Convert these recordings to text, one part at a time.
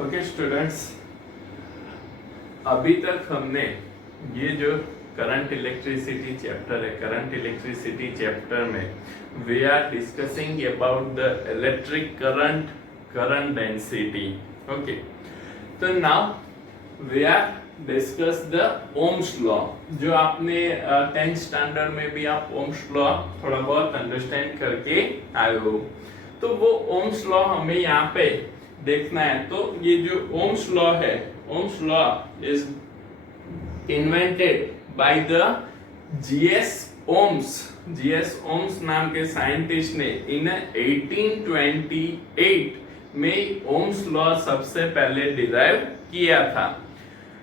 Okay students, अभी तक हमने ये जो करंट इलेक्ट्रिसिटी चैप्टर है, करंट इलेक्ट्रिसिटी चैप्टर में we are discussing about the electric current, current density. Okay, तो now we are discuss the Ohm's law. जो आपने 10th स्टैंडर्ड में भी आप ओम्स लॉ थोड़ा बहुत अंडरस्टैंड करके आए हो, तो वो ओम्स लॉ हमें यहाँ पे देखना है. तो ये जो ओम्स लॉ है, Ohm's law is invented by the GS Ohms. GS Ohms नाम के साइंटिस्ट ने इन 1828 में ओम्स लॉ सबसे पहले डिराइव किया था.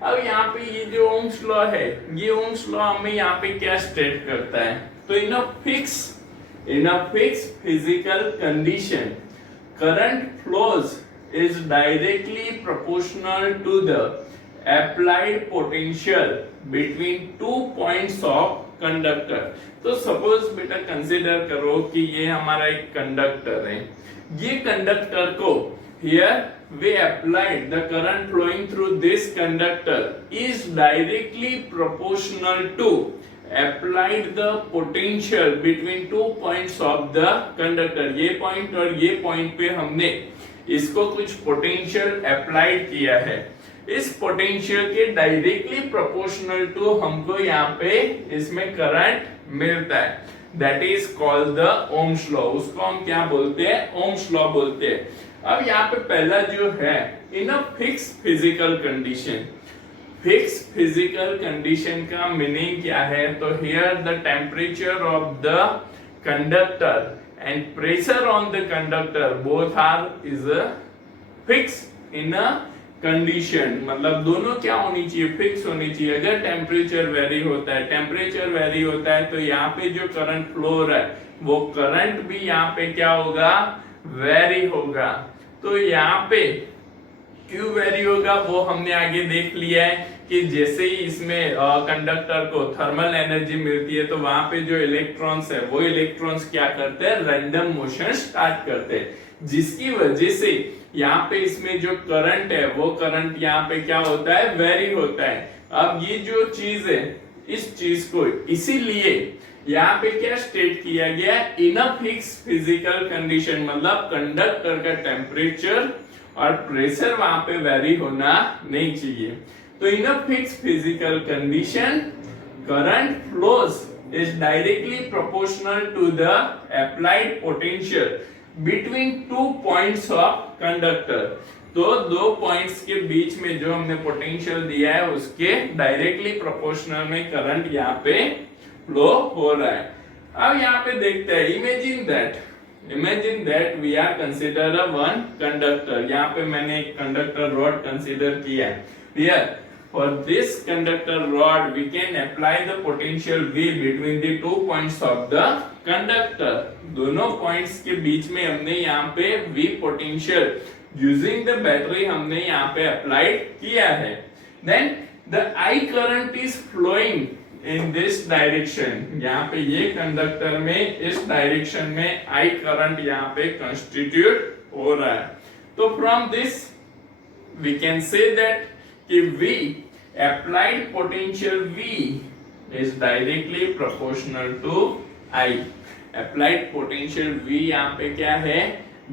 अब यहाँ पे ये जो ओम्स लॉ है, ये ओम्स लॉ हमें यहाँ पे क्या स्टेट करता है? तो in a fix physical condition current flows is directly proportional to the applied potential between two points of conductor. तो सपोज बेटा कंसीडर करो कि ये हमारा एक कंडक्टर है. ये कंडक्टर को here we applied the current flowing through this conductor is directly proportional to applied the potential between two points of the conductor. ये पॉइंट और ये पॉइंट पे हमने इसको कुछ पोटेंशियल अप्लाइड किया है. इस पोटेंशियल के डायरेक्टली प्रोपोर्शनल टू हमको यहाँ पे इसमें करंट मिलता है. That is called the Ohm's law. उसको हम क्या बोलते हैं? ओम्स लॉ बोलते हैं. अब यहाँ पे पहला जो है, in a fix physical condition. Fix physical condition का मीनिंग क्या है? तो here the temperature of the conductor and pressure on the conductor both are is fix in a condition. मतलब दोनों क्या होनी चाहिए? फिक्स होनी चाहिए. अगर टेम्परेचर वेरी होता है तो यहाँ पे जो करंट फ्लो हो रहा है वो करंट भी यहाँ पे क्या होगा? वेरी होगा. तो यहाँ पे क्यों वेरी होगा वो हमने आगे देख लिया है कि जैसे ही इसमें कंडक्टर को थर्मल एनर्जी मिलती है तो वहां पे जो इलेक्ट्रॉन्स है वो इलेक्ट्रॉन्स क्या करते हैं? रैंडम मोशन स्टार्ट करते हैं, जिसकी वजह से यहाँ पे इसमें जो करंट है वो करंट यहाँ पे क्या होता है? वेरी होता है. अब ये जो चीज है, इस चीज को इसीलिए यहाँ पे क्या स्टेट किया गया? In a fix physical condition. मतलब कंडक्टर का टेम्परेचर और प्रेशर वहां पे वेरी होना नहीं चाहिए. तो in a fix physical condition current flows is directly proportional to the applied potential between two points of conductor. तो दो पॉइंट्स के बीच में जो हमने पोटेंशियल दिया है उसके डायरेक्टली प्रोपोर्शनल में करंट यहाँ पे फ्लो हो रहा है. अब यहाँ पे देखते हैं, imagine that we are consider a one conductor. यहाँ पे मैंने एक कंडक्टर रॉड कंसिडर किया है. Here, for this conductor rod, we can apply the potential V between the two points of the conductor. दोनों पॉइंट्स के बीच में हमने यहाँ पे V potential using the battery हमने यहाँ पे अप्लाई किया है. Then the I current is flowing in this direction. यहाँ पे ये कंडक्टर में इस डायरेक्शन में I करंट यहाँ पे कंस्टिट्यूट हो रहा है. तो from this we can say that कि V applied potential V is directly proportional to I. applied potential V यहाँ पे क्या है?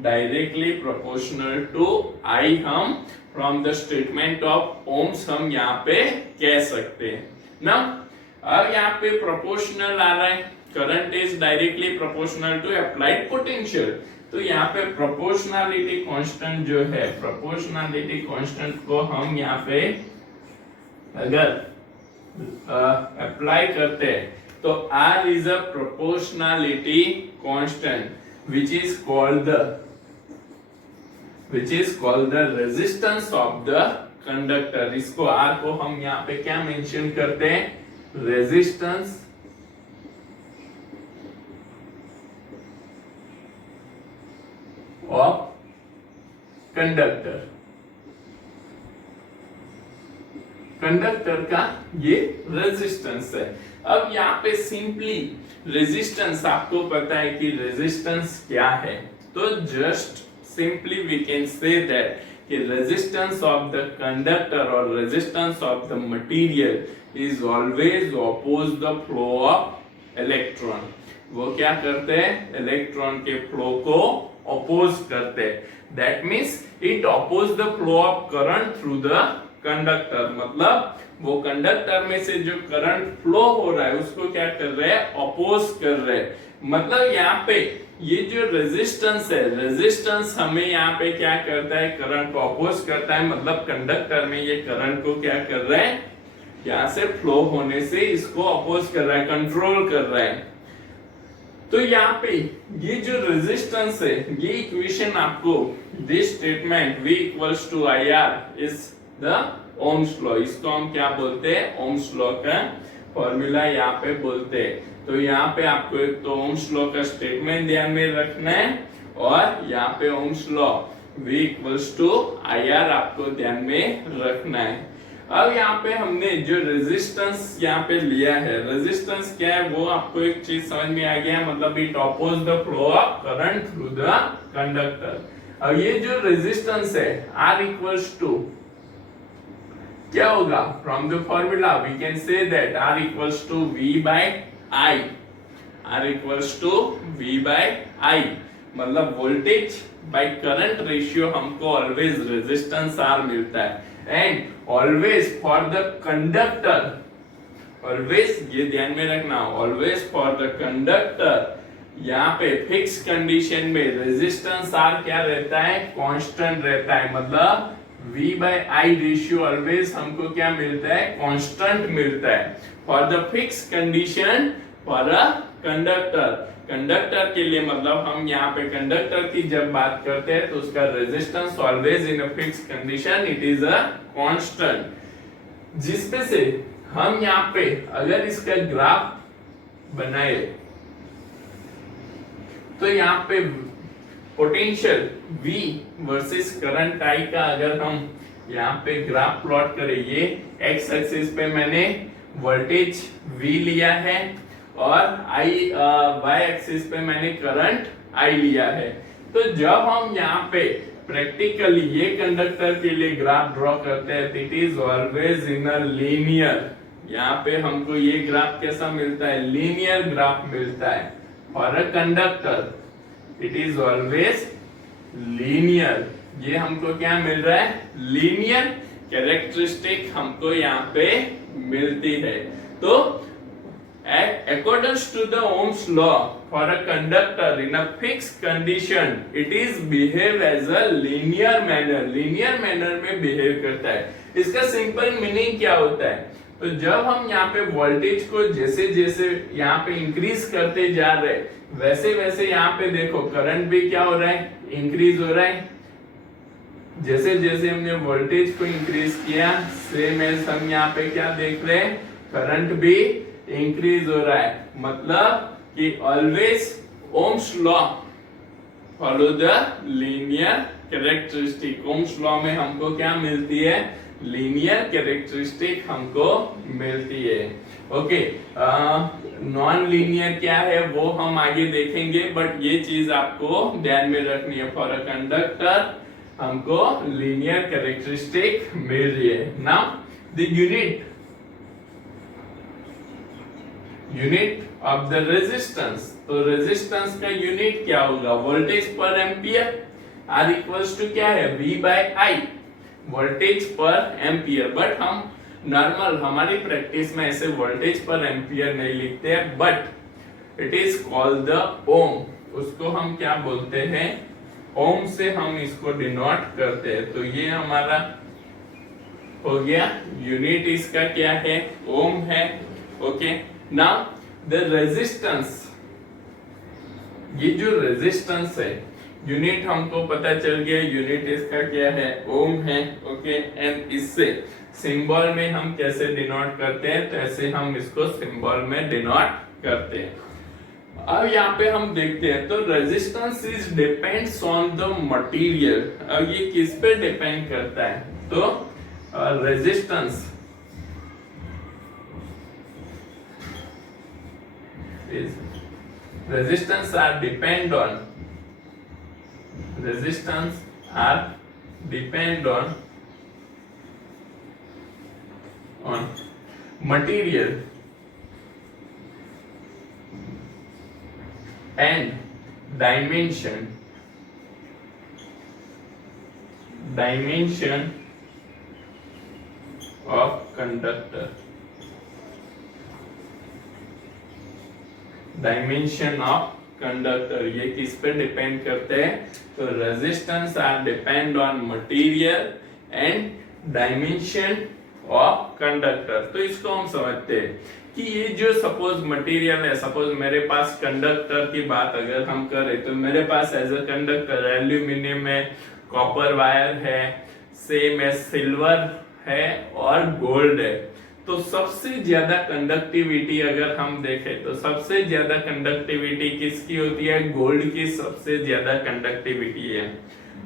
directly proportional to I. हम from the statement of ohms हम यहाँ पे कह सकते हैं ना. अब यहाँ पे proportional आ रहा है, current is directly proportional to applied potential. तो यहाँ पे प्रोपोर्शनलिटी कांस्टेंट जो है, प्रोपोर्शनलिटी कांस्टेंट को हम यहाँ पे अगर अप्लाई करते हैं तो R is a proportionality constant which is called the resistance of the conductor. इसको R को हम यहाँ पे क्या मेंशन करते हैं? Resistance of conductor. कंडक्टर का ये रेजिस्टेंस है. अब यहाँ पे सिंपली रेजिस्टेंस, आपको पता है कि रेजिस्टेंस क्या है, तो just simply we can say that कि रेजिस्टेंस ऑफ द कंडक्टर और resistance of the material is always oppose the flow of electron. वो क्या करते हैं, इलेक्ट्रॉन के फ्लो को अपोज करते हैं। That means it oppose the flow of current through the conductor, मतलब वो कंडक्टर में से जो करंट फ्लो हो रहा है उसको क्या कर रहे हैं, अपोज कर रहे हैं। मतलब यहाँ पे ये जो रेजिस्टेंस है, रेजिस्टेंस हमें यहाँ पे क्या करता है, करंट को अपोज करता है। मतलब कंडक्टर में ये करंट को क्या कर रहा है, यहाँ से फ्लो होने से इसको अपोज कर रहा है, कंट्रोल कर रहा है। तो यहाँ पे ये जो रेजिस्टेंस है, ये इक्वेशन आपको this statement V equals to IR is the Ohm's law, इसको हम क्या बोलते हैं, ओम्स लॉ का फॉर्मूला यहाँ पे बोलते हैं। तो यहाँ पे आपको एक तो ओम्स लॉ का स्टेटमेंट ध्यान में रखना है और यहाँ पे Ohm's law V equals to IR आपको ध्यान में रखना है। अब यहाँ पे हमने जो रेजिस्टेंस यहाँ पे लिया है, रेजिस्टेंस क्या है वो आपको एक चीज समझ में आ गया, मतलब it oppose the flow of current through the conductor. अब ये जो रेजिस्टेंस है R इक्वल्स टू क्या होगा, from the formula we can say that R equals to V by I, R equals to V by I, मतलब voltage by current ratio हमको always resistance R मिलता है। And always for the conductor, always ये ध्यान में रखना, always for the conductor यहाँ पे फिक्स कंडीशन में रेजिस्टेंस R क्या रहता है, कांस्टेंट रहता है। मतलब V by I ratio always हमको क्या मिलता है, कांस्टेंट मिलता है। For the fix condition for a conductor, conductor के लिए मतलब हम यहाँ पे कंडक्टर की जब बात करते हैं तो उसका resistance always in a fix condition it is a constant, जिसपे से हम यहाँ पे अगर इसका ग्राफ बनाए तो यहाँ पे potential V versus current I का अगर हम यहाँ पे ग्राफ प्लॉट करें, ये x एक्सिस पे मैंने वोल्टेज V लिया है और y एक्सिस पे मैंने करंट I लिया है। तो जब हम यहाँ पे प्रैक्टिकली ये कंडक्टर के लिए ग्राफ ड्रॉ करते हैं, it is always in a linear, यहाँ पे हमको ये ग्राफ कैसा मिलता है, लीनियर ग्राफ मिलता है। For a conductor it is always linear, ये हमको क्या मिल रहा है, लीनियर कैरेक्टरिस्टिक हमको यहाँ पे मिलती है। तो according to the Ohm's law, for a conductor in a fixed condition, it is behave as a linear manner, linear manner में behave करता है। इसका सिंपल मीनिंग क्या होता है, तो जब हम यहाँ पे वोल्टेज को जैसे जैसे यहाँ पे इंक्रीज करते जा रहे वैसे वैसे यहाँ पे देखो करंट भी क्या हो रहा है, इंक्रीज हो रहा है। जैसे जैसे हमने वोल्टेज को इंक्रीज किया सेम एज हम यहाँ पे क्या देख रहे हैं, करंट भी इंक्रीज हो रहा है। मतलब कि always Ohm's law follow the linear characteristic. Ohm's law में हमको क्या मिलती है, लीनियर कैरेक्टरिस्टिक हमको मिलती है। ओके, नॉन लीनियर क्या है वो हम आगे देखेंगे, बट ये चीज आपको ध्यान में रखनी है। फॉर अ कंडक्टर हमको लीनियर कैरेक्टरिस्टिक मिल रही है। Now the unit of the resistance, तो रेजिस्टेंस का यूनिट क्या होगा, voltage per ampere. R equals to क्या है, V by I, voltage per ampere. But हम नॉर्मल हमारी प्रैक्टिस में ऐसे वोल्टेज पर एम्पियर नहीं लिखते हैं, but it is called the ohm. उसको हम क्या बोलते हैं, ओम से हम इसको डिनोट करते हैं। तो ये हमारा हो गया, यूनिट इसका क्या है, ओम है। ओके, नाउ द रेजिस्टेंस, ये जो रेजिस्टेंस है यूनिट हमको पता चल गया, यूनिट इसका क्या है, ओम है। ओके, एंड इससे सिंबल में हम कैसे डिनोट करते हैं, तो ऐसे हम इसको सिंबल में डिनोट करते हैं। अब यहाँ पे हम देखते हैं, तो resistance is depends on the material. अब ये किस पे डिपेंड करता है, तो resistance resistance are depend on material and dimension of conductor. Dimension of conductor ये किस पे डिपेंड करते हैं? तो resistance R depend on material and dimension of conductor. तो इसको हम समझते हैं कि ये जो सपोज मटेरियल है, सपोज मेरे पास कंडक्टर की बात अगर हम करें तो मेरे पास एज अ कंडक्टर एल्यूमिनियम है, कॉपर वायर है, सेम है सिल्वर है और गोल्ड है। तो सबसे ज्यादा कंडक्टिविटी अगर हम देखें तो सबसे ज्यादा कंडक्टिविटी किसकी होती है? गोल्ड की सबसे ज्यादा कंडक्टिविटी है।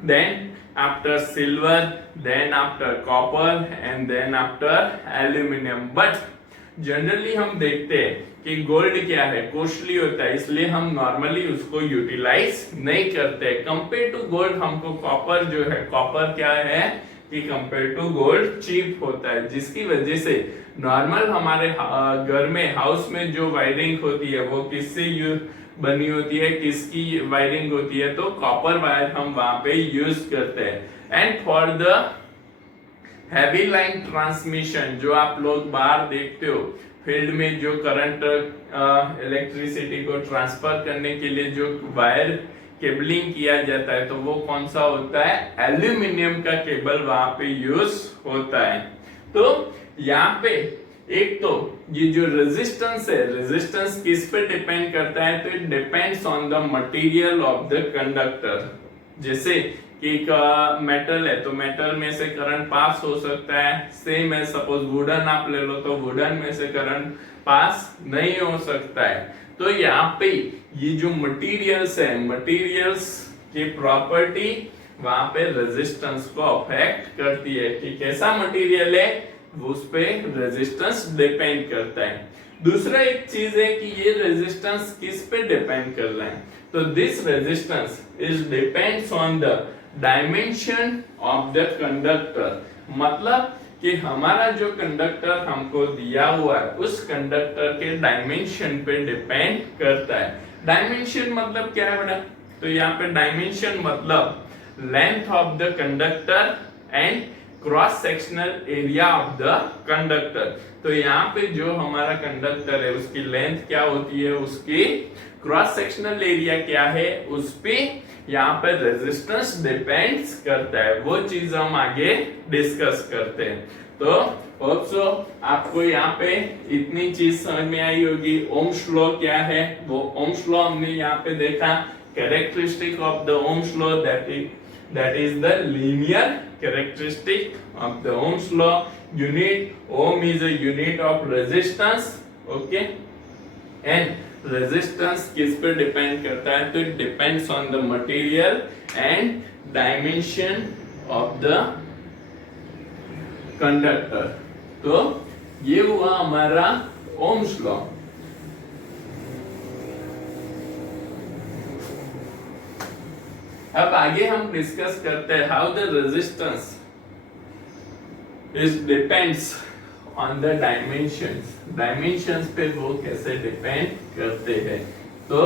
Then after silver, then after copper and then after aluminium. But generally हम देखते हैं कि गोल्ड क्या है? कॉस्टली होता है, इसलिए हम नॉर्मली उसको यूटिलाइज नहीं करते। कंपेयर टू गोल्ड हमको कॉपर जो है, कॉपर क्या है कि कंपेयर टू गोल्ड चीप होता है, जिसकी वजह से नॉर्मल हमारे घर में हाउस में जो वायरिंग होती है वो किससे बनी होती है, किसकी वायरिंग होती है? तो कॉपर वायर हम वहां पे यूज करते हैं। And for the heavy line transmission, जो आप लोग बाहर देखते हो फील्ड में, जो करंट इलेक्ट्रिसिटी को ट्रांसफर करने के लिए जो वायर केबलिंग किया जाता है, तो वो कौन सा होता है? एल्यूमिनियम का केबल वहां पे यूज होता है। तो यहाँ पे एक तो ये जो रेजिस्टेंस है, रेजिस्टेंस किस पे डिपेंड करता है? तो it depends on the material of the conductor. जैसे कि एक मेटल है तो मेटल में से करंट पास हो सकता है, सेम है सपोज वुडन आप ले लो तो वुडन में से करंट पास नहीं हो सकता है। तो यहाँ पे ये जो मटेरियल्स है, मटेरियल्स की प्रॉपर्टी वहां पे रेजिस्टेंस को अफेक्ट करती है कि कैसा मटेरियल है उस पे रेजिस्टेंस डिपेंड करता है। दूसरा एक चीज है कि ये रेजिस्टेंस किस पे डिपेंड कर रहा है? तो this resistance is depends on the dimension of the conductor. मतलब कि हमारा जो कंडक्टर हमको दिया हुआ है उस कंडक्टर के डायमेंशन पे डिपेंड करता है। डायमेंशन मतलब क्या है बेटा? तो यहाँ पे डायमेंशन मतलब length of the conductor and cross sectional area of the conductor. तो यहाँ पे जो हमारा कंडक्टर है उसकी लेंथ क्या होती है, उसकी क्रॉस सेक्शनल एरिया क्या है, उस पे यहाँ पे रेजिस्टेंस डिपेंड्स करता है। वो चीज हम आगे डिस्कस करते हैं। तो होप सो आपको यहाँ पे इतनी चीज समझ में आई होगी। ओम्स लॉ क्या है? वो ओम्स लॉ हमने यहाँ पे देखा। Characteristic of the Ohm's law, that is the linear characteristic of the Ohm's law. Unit ohm is a unit of resistance, okay? And resistance किस पे डिपेंड करता है? तो it depends on the material and dimension of the conductor. तो ये हुआ हमारा Ohm's law। अब आगे हम डिस्कस करते हैं how the resistance is depends on the dimensions. Dimensions पे वो कैसे डिपेंड करते हैं। तो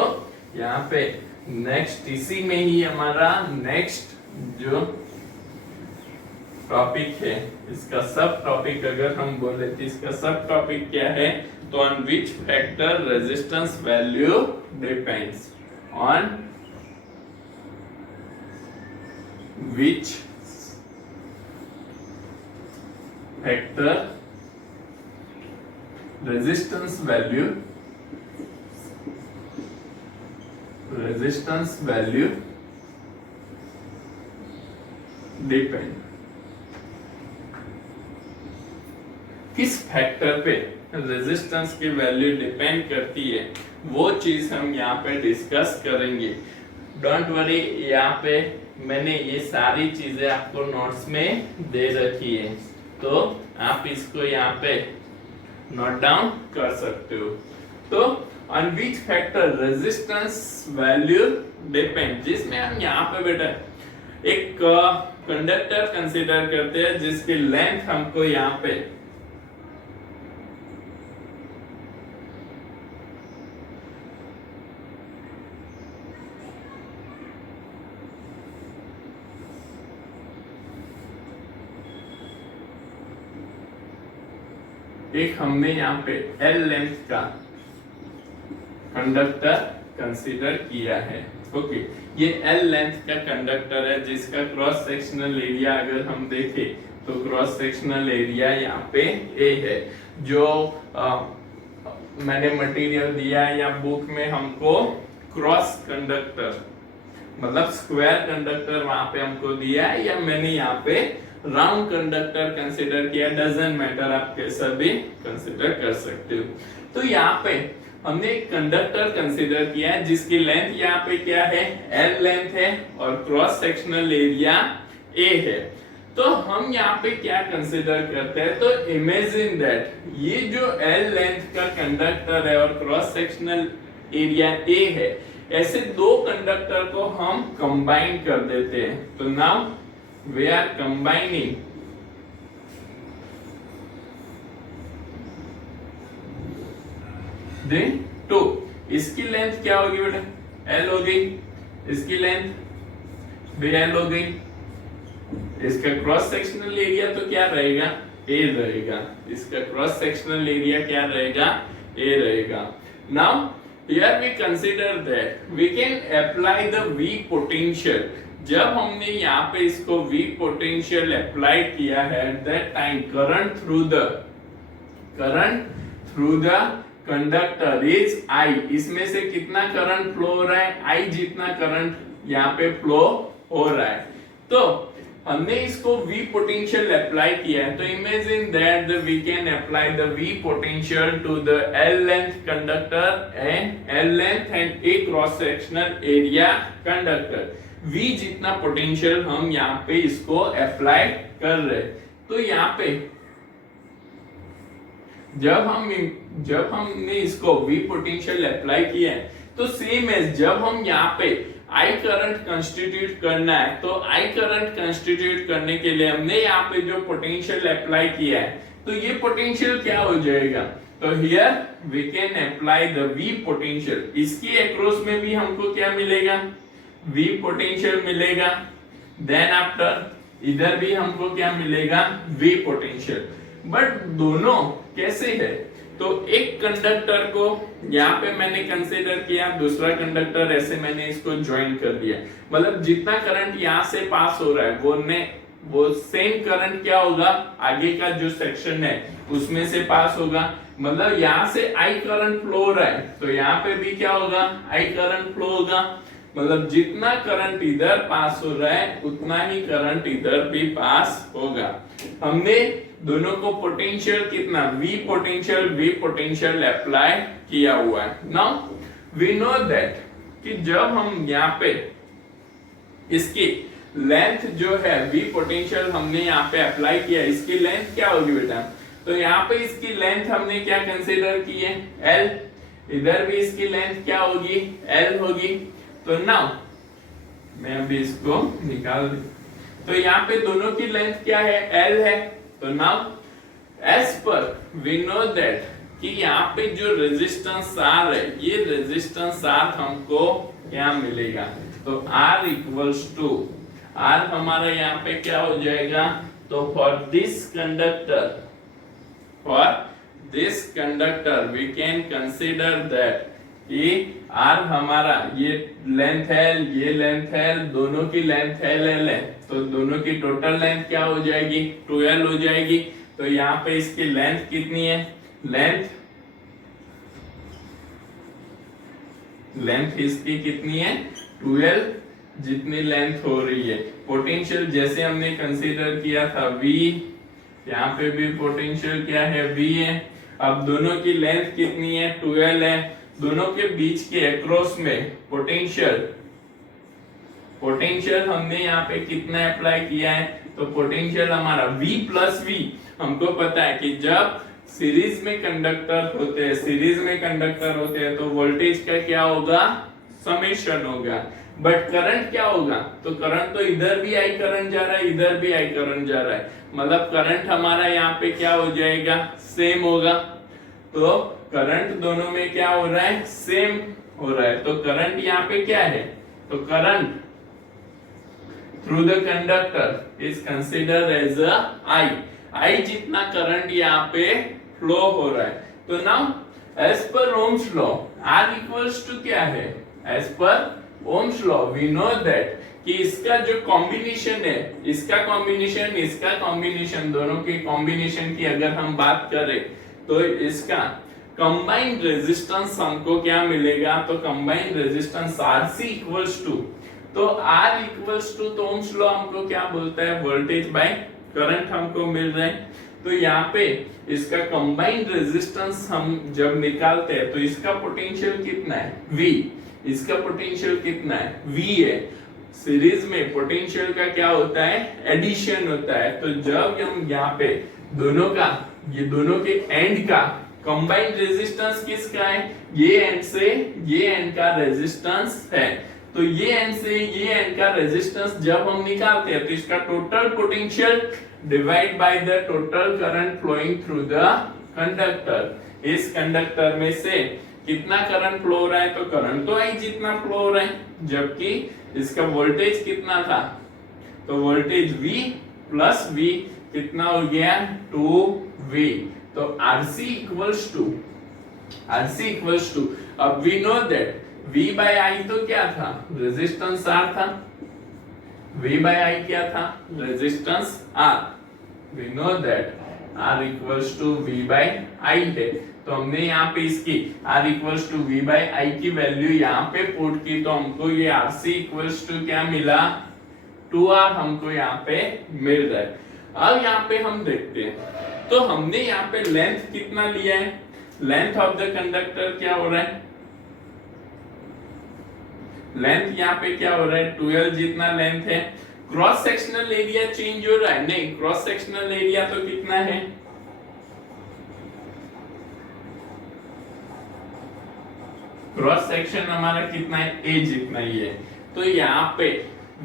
यहाँ पे नेक्स्ट इसी में ही हमारा नेक्स्ट जो टॉपिक है, इसका सब टॉपिक अगर हम बोले तो इसका सब टॉपिक क्या है? तो on which factor resistance value depends, on which factor resistance value depend। किस फैक्टर पे रेजिस्टेंस की वैल्यू डिपेंड करती है वो चीज हम यहाँ पे डिस्कस करेंगे। डोंट वरी, यहाँ पे मैंने ये सारी चीजें आपको नोट्स में दे रखी है, तो आप इसको यहाँ पे नोट डाउन कर सकते हो। तो on which factor resistance value depend, जिसमें हम यहाँ पे बेटा एक कंडक्टर कंसीडर करते हैं जिसकी लेंथ हमको यहाँ पे एक हमने यहाँ पे L लेंथ का कंडक्टर कंसीडर किया है। ओके, ये L लेंथ का कंडक्टर है जिसका क्रॉस सेक्शनल एरिया अगर हम देखें तो क्रॉस सेक्शनल एरिया यहाँ पे A है। जो मैंने मटेरियल दिया है या बुक में हमको क्रॉस कंडक्टर मतलब स्क्वायर कंडक्टर वहां पे हमको दिया है या मैंने यहाँ पे राउंड कंडक्टर कंसीडर किया, डजंट मैटर, आप कैसा भी कंसीडर कर सकते हो। तो यहाँ पे हमने एक कंडक्टर कंसीडर किया है जिसकी लेंथ यहाँ पे क्या है, L लेंथ है और क्रॉस सेक्शनल एरिया A है। तो हम यहाँ पे क्या कंसीडर करते हैं, तो इमेजिन दैट ये जो L लेंथ का कंडक्टर है और क्रॉस सेक्शनल एरिया A है, ऐसे दो कंडक्टर को हम कंबाइन कर देते हैं। तो now we are combining then two, इसकी लेंथ क्या होगी बेटा, L हो गई, इसकी लेंथ भी L हो गई, इसका क्रॉस सेक्शनल एरिया तो क्या रहेगा, A रहेगा, इसका क्रॉस सेक्शनल एरिया क्या रहेगा, A रहेगा। Now here we consider that we can apply the V potential। जब हमने यहाँ पे इसको V potential अप्लाई किया है, that time current through the conductor is I। इसमें से कितना करंट फ्लो हो रहा है, I जितना करंट यहाँ पे फ्लो हो रहा है। तो हमने इसको V potential अप्लाई किया है, तो imagine that we can apply the V potential to the L length conductor and L length and A cross sectional area conductor। V जितना पोटेंशियल हम यहाँ पे इसको अप्लाई कर रहे, तो यहाँ पे जब हमने इसको V पोटेंशियल अप्लाई किया है, तो सेम एज जब हम यहाँ पे I करंट कंस्टिट्यूट करना है, तो I करंट कंस्टिट्यूट करने के लिए हमने यहाँ पे जो पोटेंशियल अप्लाई किया है, तो ये पोटेंशियल क्या हो जाएगा, तो here we can apply the V potential. इसके अक्रॉस में भी हमको क्या मिलेगा, V पोटेंशियल मिलेगा। देन आफ्टर इधर भी हमको क्या मिलेगा, V पोटेंशियल। बट दोनों कैसे है, तो एक कंडक्टर को यहाँ पे मैंने कंसीडर किया, दूसरा कंडक्टर ऐसे मैंने इसको ज्वाइन कर दिया, मतलब जितना करंट यहाँ से पास हो रहा है वो सेम करंट क्या होगा, आगे का जो सेक्शन है उसमें से पास होगा। मतलब यहाँ से I करंट फ्लो हो रहा है, तो यहाँ पे भी क्या होगा, I करंट फ्लो होगा। मतलब जितना करंट इधर पास हो रहा है उतना ही करंट इधर भी पास होगा। हमने दोनों को पोटेंशियल कितना, V पोटेंशियल अप्लाई किया हुआ है। नाउ वी नो दैट कि जब हम यहाँ पे इसकी लेंथ जो है V पोटेंशियल हमने यहाँ पे अप्लाई किया, इसकी लेंथ क्या होगी बेटा, तो यहाँ पे इसकी लेंथ हमने क्या कंसीडर की है, L। इधर भी इसकी लेंथ क्या होगी, L होगी। तो नाउ मैं अभी इसको निकाल दूं, तो यहाँ पे दोनों की लेंथ क्या है, L है। तो now as per we know that कि यहाँ पे जो रेजिस्टेंस R है, ये रेजिस्टेंस R हमको क्या मिलेगा, तो R इक्वल्स टू, R हमारा यहाँ पे क्या हो जाएगा, तो for this conductor we can consider that कि R हमारा ये लेंथ है, ये लेंथ है, दोनों की लेंथ L है, तो दोनों की टोटल लेंथ क्या हो जाएगी, 2L हो जाएगी। तो यहाँ पे इसकी लेंथ कितनी है, लेंथ इसकी कितनी है, 2L जितनी लेंथ हो रही है। पोटेंशियल जैसे हमने कंसीडर किया था V, यहाँ पे भी पोटेंशियल क्या है, V है। अब दोनों की लेंथ कितनी है, 2L है। दोनों के बीच के अक्रॉस में पोटेंशियल हमने यहाँ पे कितना अप्लाई किया है, तो पोटेंशियल हमारा V प्लस V। हमको पता है कि जब सीरीज में कंडक्टर होते हैं तो वोल्टेज का क्या होगा, समेशन होगा। बट करंट क्या होगा, तो करंट तो इधर भी आई करंट जा रहा है, इधर भी आई करंट जा रहा है, मतलब करंट हमारा यहाँ पे क्या हो जाएगा, सेम होगा। तो करंट दोनों में क्या हो रहा है, सेम हो रहा है। तो करंट यहाँ पे क्या है, तो current through the conductor is considered as a I. I जितना करंट यहाँ पे फ्लो हो रहा है। तो now as per Ohm's law R equals to क्या है, as per Ohm's law we know that कि इसका जो कॉम्बिनेशन है, इसका कॉम्बिनेशन दोनों के कॉम्बिनेशन की अगर हम बात करें तो इसका कंबाइंड रेजिस्टेंस हमको क्या मिलेगा, तो combined resistance RC equals to, तो R इक्वल्स टू, तो ओम्स लॉ हमको क्या बोलता है, वोल्टेज बाय करंट हमको मिल रहा है। तो यहाँ पे इसका कंबाइंड रेजिस्टेंस हम जब निकालते हैं तो इसका पोटेंशियल कितना है, V, इसका पोटेंशियल कितना है, V है। सीरीज में पोटेंशियल का क्या होता है, एडिशन होता है। तो जब हम यहाँ पे दोनों का, ये दोनों के एंड का कंबाइंड रेजिस्टेंस किसका है, ये एंड से ये एंड का रेजिस्टेंस है। तो ये एंड से ये एंड का रेजिस्टेंस जब हम निकालते हैं तो इसका total potential divide by the total current flowing through the conductor. इस कंडक्टर में से कितना करंट फ्लो हो रहा है, तो करंट तो आई जितना फ्लो हो रहा है, जबकि इसका वोल्टेज कितना था, तो वोल्टेज V प्लस V कितना हो गया, 2V। तो RC इक्वल्स टू, अब we know that V by I तो क्या था, रेजिस्टेंस R था। V by I क्या था, resistance R। We know that R equals to V by I है। तो हमने यहाँ पे इसकी R equals to V by I की वैल्यू यहाँ पे पुट की, तो हमको ये RC इक्वल्स टू क्या मिला, 2R हमको यहाँ पे मिल रहा है। अब यहाँ पे हम देखते हैं, तो हमने यहाँ पे लेंथ कितना लिया है, लेंथ ऑफ द कंडक्टर क्या हो रहा है, लेंथ यहाँ पे क्या हो रहा है, 12 जितना लेंथ है। क्रॉस सेक्शनल एरिया चेंज हो रहा है, नहीं, क्रॉस सेक्शनल एरिया तो कितना है, क्रॉस सेक्शन हमारा कितना है, A जितना ही है। तो यहाँ पे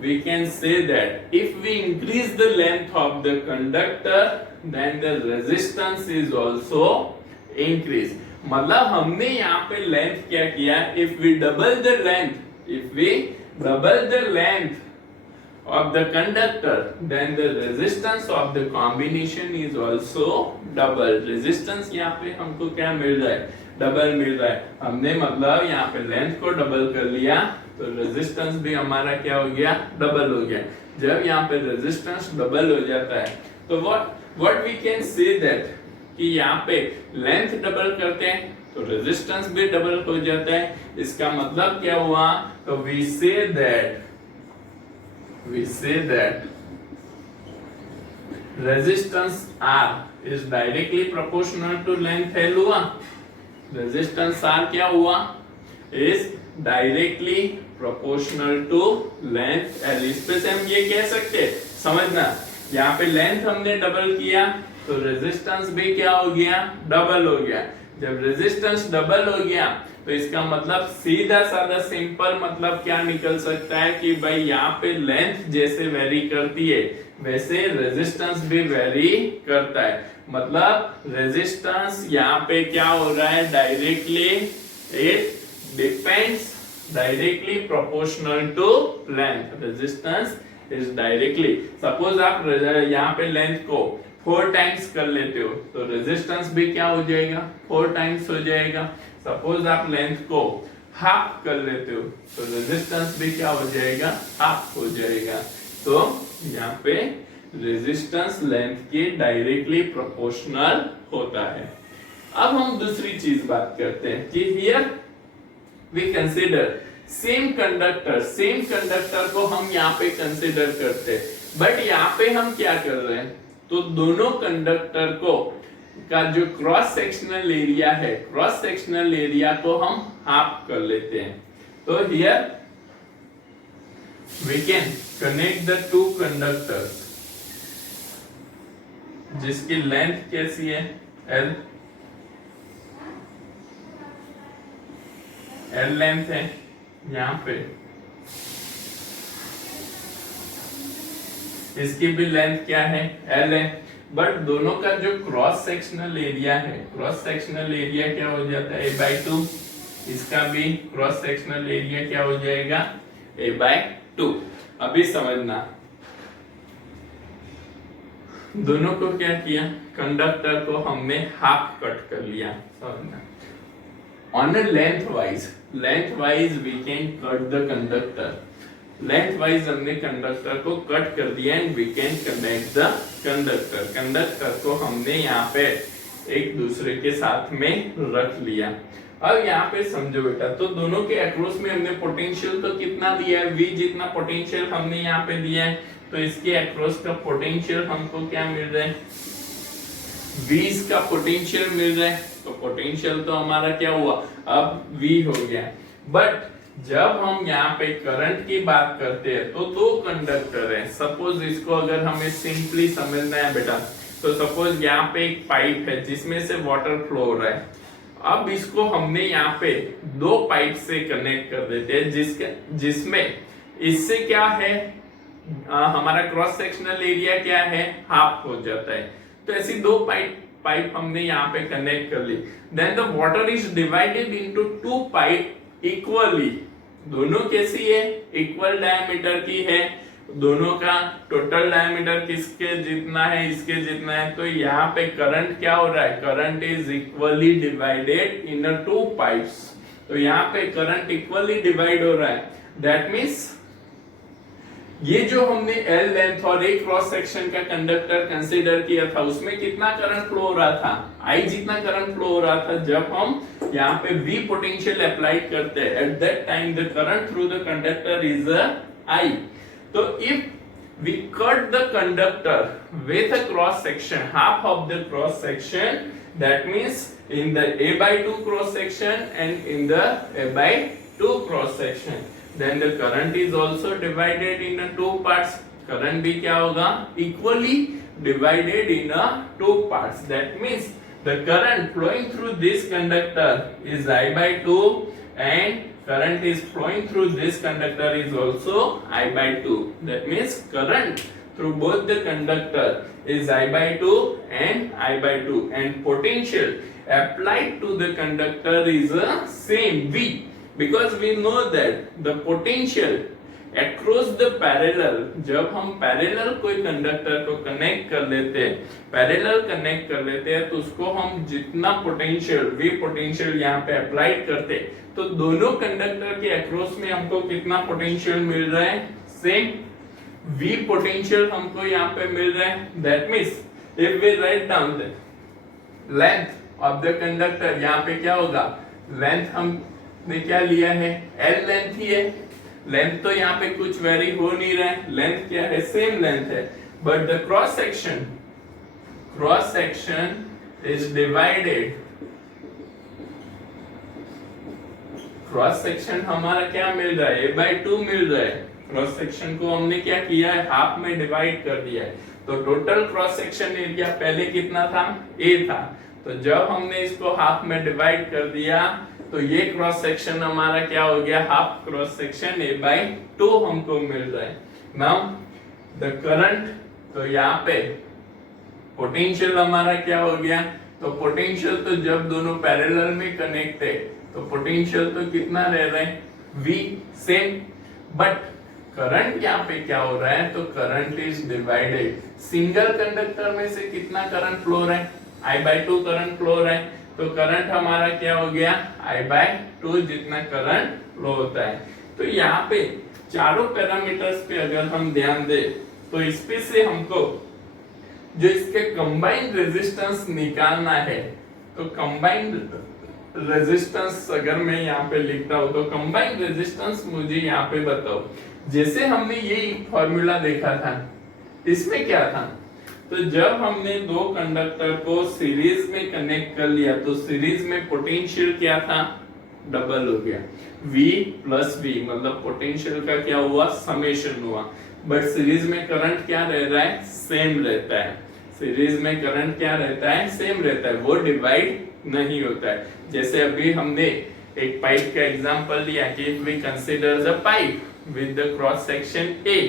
we can say that if we increase the length of the conductor then the resistance is also increase। मतलब हमने यहाँ पे लेंथ क्या किया, if we double the length of the conductor then the resistance of the combination is also double। resistance यहाँ पे हमको क्या मिल रहा है, डबल मिल रहा है। हमने मतलब यहाँ पे लेंथ को डबल कर लिया तो रेजिस्टेंस भी हमारा क्या हो गया, डबल हो गया। जब यहाँ पे रेजिस्टेंस डबल हो जाता है तो what we can say that कि यहाँ पे लेंथ डबल करते हैं तो रेजिस्टेंस भी डबल हो जाता है। इसका मतलब क्या हुआ, तो we say that resistance R is directly proportional to length L हुआ। रेजिस्टेंस R क्या हुआ, is directly proportional to length L। इस पे से हम ये कह सकते हैं, समझना, यहाँ पे लेंथ हमने डबल किया तो रेजिस्टेंस भी क्या हो गया, डबल हो गया। जब रेजिस्टेंस डबल हो गया तो इसका मतलब सीधा साधा सिंपल मतलब क्या निकल सकता है कि भाई यहाँ पे लेंथ जैसे वेरी करती है वैसे रेजिस्टेंस भी वेरी करता है। मतलब रेजिस्टेंस यहाँ पे क्या हो रहा है, directly it depends directly proportional to length. Resistance is directly, suppose आप यहाँ पे लेंथ को 4 टाइम्स कर लेते हो तो रेजिस्टेंस भी क्या हो जाएगा, 4 टाइम्स हो जाएगा। सपोज आप लेंथ को हाफ कर लेते हो तो रेजिस्टेंस भी क्या हो जाएगा, हाफ हो जाएगा। तो यहाँ पे रेजिस्टेंस लेंथ के डायरेक्टली प्रोपोर्शनल होता है। अब हम दूसरी चीज बात करते हैं कि here we consider same conductor को हम यहाँ पे कंसीडर करते हैं, बट यहाँ पे हम क्या कर रहे हैं, तो दोनों कंडक्टर को का जो क्रॉस सेक्शनल एरिया है, क्रॉस सेक्शनल एरिया को हम हाफ कर लेते हैं। तो here we can connect the two conductors जिसकी लेंथ कैसी है, L लेंथ है यहाँ पे, इसकी भी लेंथ क्या है, L है। बट दोनों का जो क्रॉस सेक्शनल एरिया है, क्रॉस सेक्शनल एरिया क्या हो जाता है, A/2। इसका भी क्रॉस सेक्शनल एरिया क्या हो जाएगा, A/2। अभी समझना, दोनों को क्या किया, कंडक्टर को हमने हाफ कट कर लिया। समझना, on a length wise we can cut the conductor. Length wise हमने कंडक्टर को कट कर दिया and we can connect the conductor को हमने यहाँ पे एक दूसरे के साथ में रख लिया। अब यहाँ पे समझो बेटा, तो दोनों के अक्रॉस में हमने पोटेंशियल तो कितना दिया है, V जितना पोटेंशियल हमने यहाँ पे दिया है, तो इसके अक्रॉस का पोटेंशियल हमको क्या मिल रहा है, V का पोटेंशियल मिल रहा है। तो पोटेंशियल तो हमारा क्या हुआ, अब V हो गया। बट जब हम यहाँ पे करंट की बात करते हैं तो दो कंडक्टर है। सपोज इसको अगर हमें सिंपली समझना है बेटा, तो सपोज यहाँ पे एक पाइप है जिसमें से वाटर फ्लो हो रहा है। अब इसको हमने यहाँ पे दो पाइप से कनेक्ट कर देते हैं, जिसमें इससे क्या है, हमारा क्रॉस सेक्शनल एरिया क्या है, हाफ हो जाता है। तो ऐसी दो पाइप हमने यहाँ पे कनेक्ट कर ली। Then the water is divided into two pipe equally. दोनों कैसी है, इक्वल डायमीटर की है। दोनों का टोटल डायमीटर किसके जितना है, इसके जितना है। तो यहाँ पे करंट क्या हो रहा है, current is equally divided in to pipes. तो यहाँ पे करंट इक्वली डिवाइड हो रहा है। दैट मीन्स ये जो हमने L लेंथ और एक क्रॉस सेक्शन का कंडक्टर कंसीडर किया था, उसमें कितना करंट फ्लो हो रहा था, I जितना करंट फ्लो हो रहा था। जब हम यहाँ पे V पोटेंशियल अप्लाई करते हैं, at that time the current through the conductor is I। तो if we cut the conductor with a cross section, half of the cross section, that means in the A/2 cross section and in the A/2 cross section, then the current is also divided in two parts। current भी क्या होगा, equally divided in two parts। that means the current flowing through this conductor is I/2 and current is flowing through this conductor is also I/2। that means current through both the conductor is I/2 and I/2 and potential applied to the conductor is same V, because we know that the potential across the parallel, जब हम parallel कोई conductor को connect कर लेते हैं, parallel connect कर लेते हैं, तो उसको हम जितना पोटेंशियल V पोटेंशियल यहाँ पे अप्लाइड करते हैं, तो दोनों कंडक्टर के अक्रॉस में हमको कितना पोटेंशियल मिल रहा है, सेम V पोटेंशियल हमको यहाँ पे मिल रहा है। That means if we write down the length of the conductor, यहाँ पे क्या होगा, लेंथ हमने क्या लिया है, L लेंथ ही है। लेंथ तो यहाँ पे कुछ वेरी हो नहीं रहा है, लेंथ क्या है, सेम लेंथ है। But the cross section is divided, cross section हमारा क्या मिल रहा है, A/2 मिल रहा है। क्रॉस सेक्शन को हमने क्या किया है, हाफ में डिवाइड कर दिया है। तो टोटल क्रॉस सेक्शन एरिया पहले कितना था, A था। तो जब हमने इसको हाफ में डिवाइड कर दिया, तो ये क्रॉस सेक्शन हमारा क्या हो गया, हाफ क्रॉस सेक्शन A/2 हमको मिल रहा है। नाउ द करंट, तो यहाँ पे पोटेंशियल हमारा क्या हो गया, तो पोटेंशियल तो जब दोनों पैरेलल में कनेक्ट है, तो पोटेंशियल तो कितना रह रहा है, V सेम। बट करंट यहाँ पे क्या हो रहा है, तो current is divided, single conductor में से कितना करंट फ्लो रहा है, I/2 करंट फ्लो रहा है। तो करंट हमारा क्या हो गया, I/2 जितना करंट फ्लो होता है। तो यहाँ पे चारों पैरामीटर्स पे अगर हम ध्यान दें, तो इसपे से हमको जो इसके कंबाइंड रेजिस्टेंस निकालना है, तो कंबाइंड रेजिस्टेंस अगर मैं यहाँ पे लिखता हूँ, तो कंबाइंड रेजिस्टेंस मुझे यहाँ पे बताओ। जैसे हमने ये फॉर्मूला देखा था, इसमें क्या था, तो जब हमने दो कंडक्टर को सीरीज में कनेक्ट कर लिया, तो सीरीज में पोटेंशियल क्या था, डबल हो गया, V प्लस V, मतलब पोटेंशियल का क्या हुआ, समेशन हुआ। बट सीरीज में करंट क्या रह रहा है, सेम रहता है। सीरीज में करंट क्या रहता है, सेम रहता है, वो डिवाइड नहीं होता है। जैसे अभी हमने एक पाइप का एग्जांपल लिया कि we consider the pipe with the cross section A,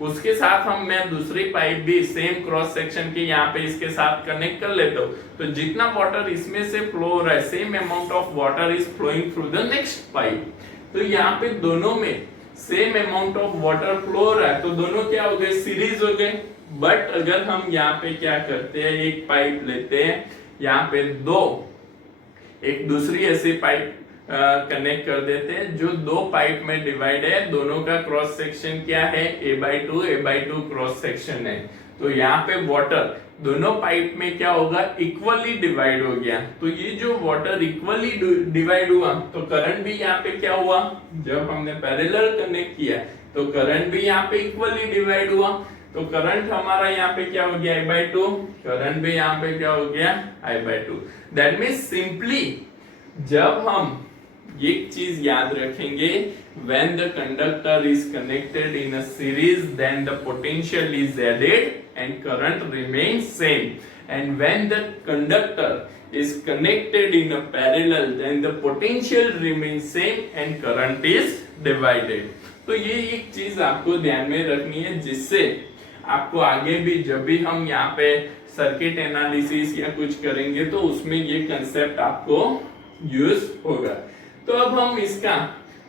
उसके साथ मैं दूसरी पाइप भी सेम क्रॉस सेक्शन की यहाँ पे इसके साथ कनेक्ट कर लेता हूँ, तो जितना वाटर इसमें से फ्लो हो रहा है, same amount of water is flowing through the next pipe. तो यहाँ पे दोनों में same amount of water flow हो रहा है, तो दोनों क्या हो गए, सीरीज हो गए। बट अगर हम यहाँ पे क्या करते हैं, एक पाइप लेते हैं, यहाँ पे एक दूसरी ऐसी पाइप कनेक्ट कर देते हैं जो दो पाइप में डिवाइड है, दोनों का क्रॉस सेक्शन क्या है, a/2 क्रॉस सेक्शन है। तो यहाँ पे वाटर दोनों पाइप में क्या होगा, इक्वली डिवाइड हो गया। तो ये जो वाटर इक्वली डिवाइड हुआ, तो करंट भी यहाँ पे क्या हुआ, जब हमने पैरेलल कनेक्ट किया तो करंट भी यहाँ पे इक्वली डिवाइड हुआ। तो करंट हमारा यहाँ पे क्या हो गया, I/2, करंट भी यहाँ पे क्या हो गया, I/2। दैट मीन्स सिंपली जब हम एक चीज याद रखेंगे, when the conductor is connected in a series then the potential is added and current remains same, and when the conductor is connected in a parallel then the potential remains same and current is divided। तो ये एक चीज आपको ध्यान में रखनी है, जिससे आपको आगे भी जब भी हम यहाँ पे सर्किट एनालिसिस या कुछ करेंगे तो उसमें ये कंसेप्ट आपको यूज होगा। तो अब हम इसका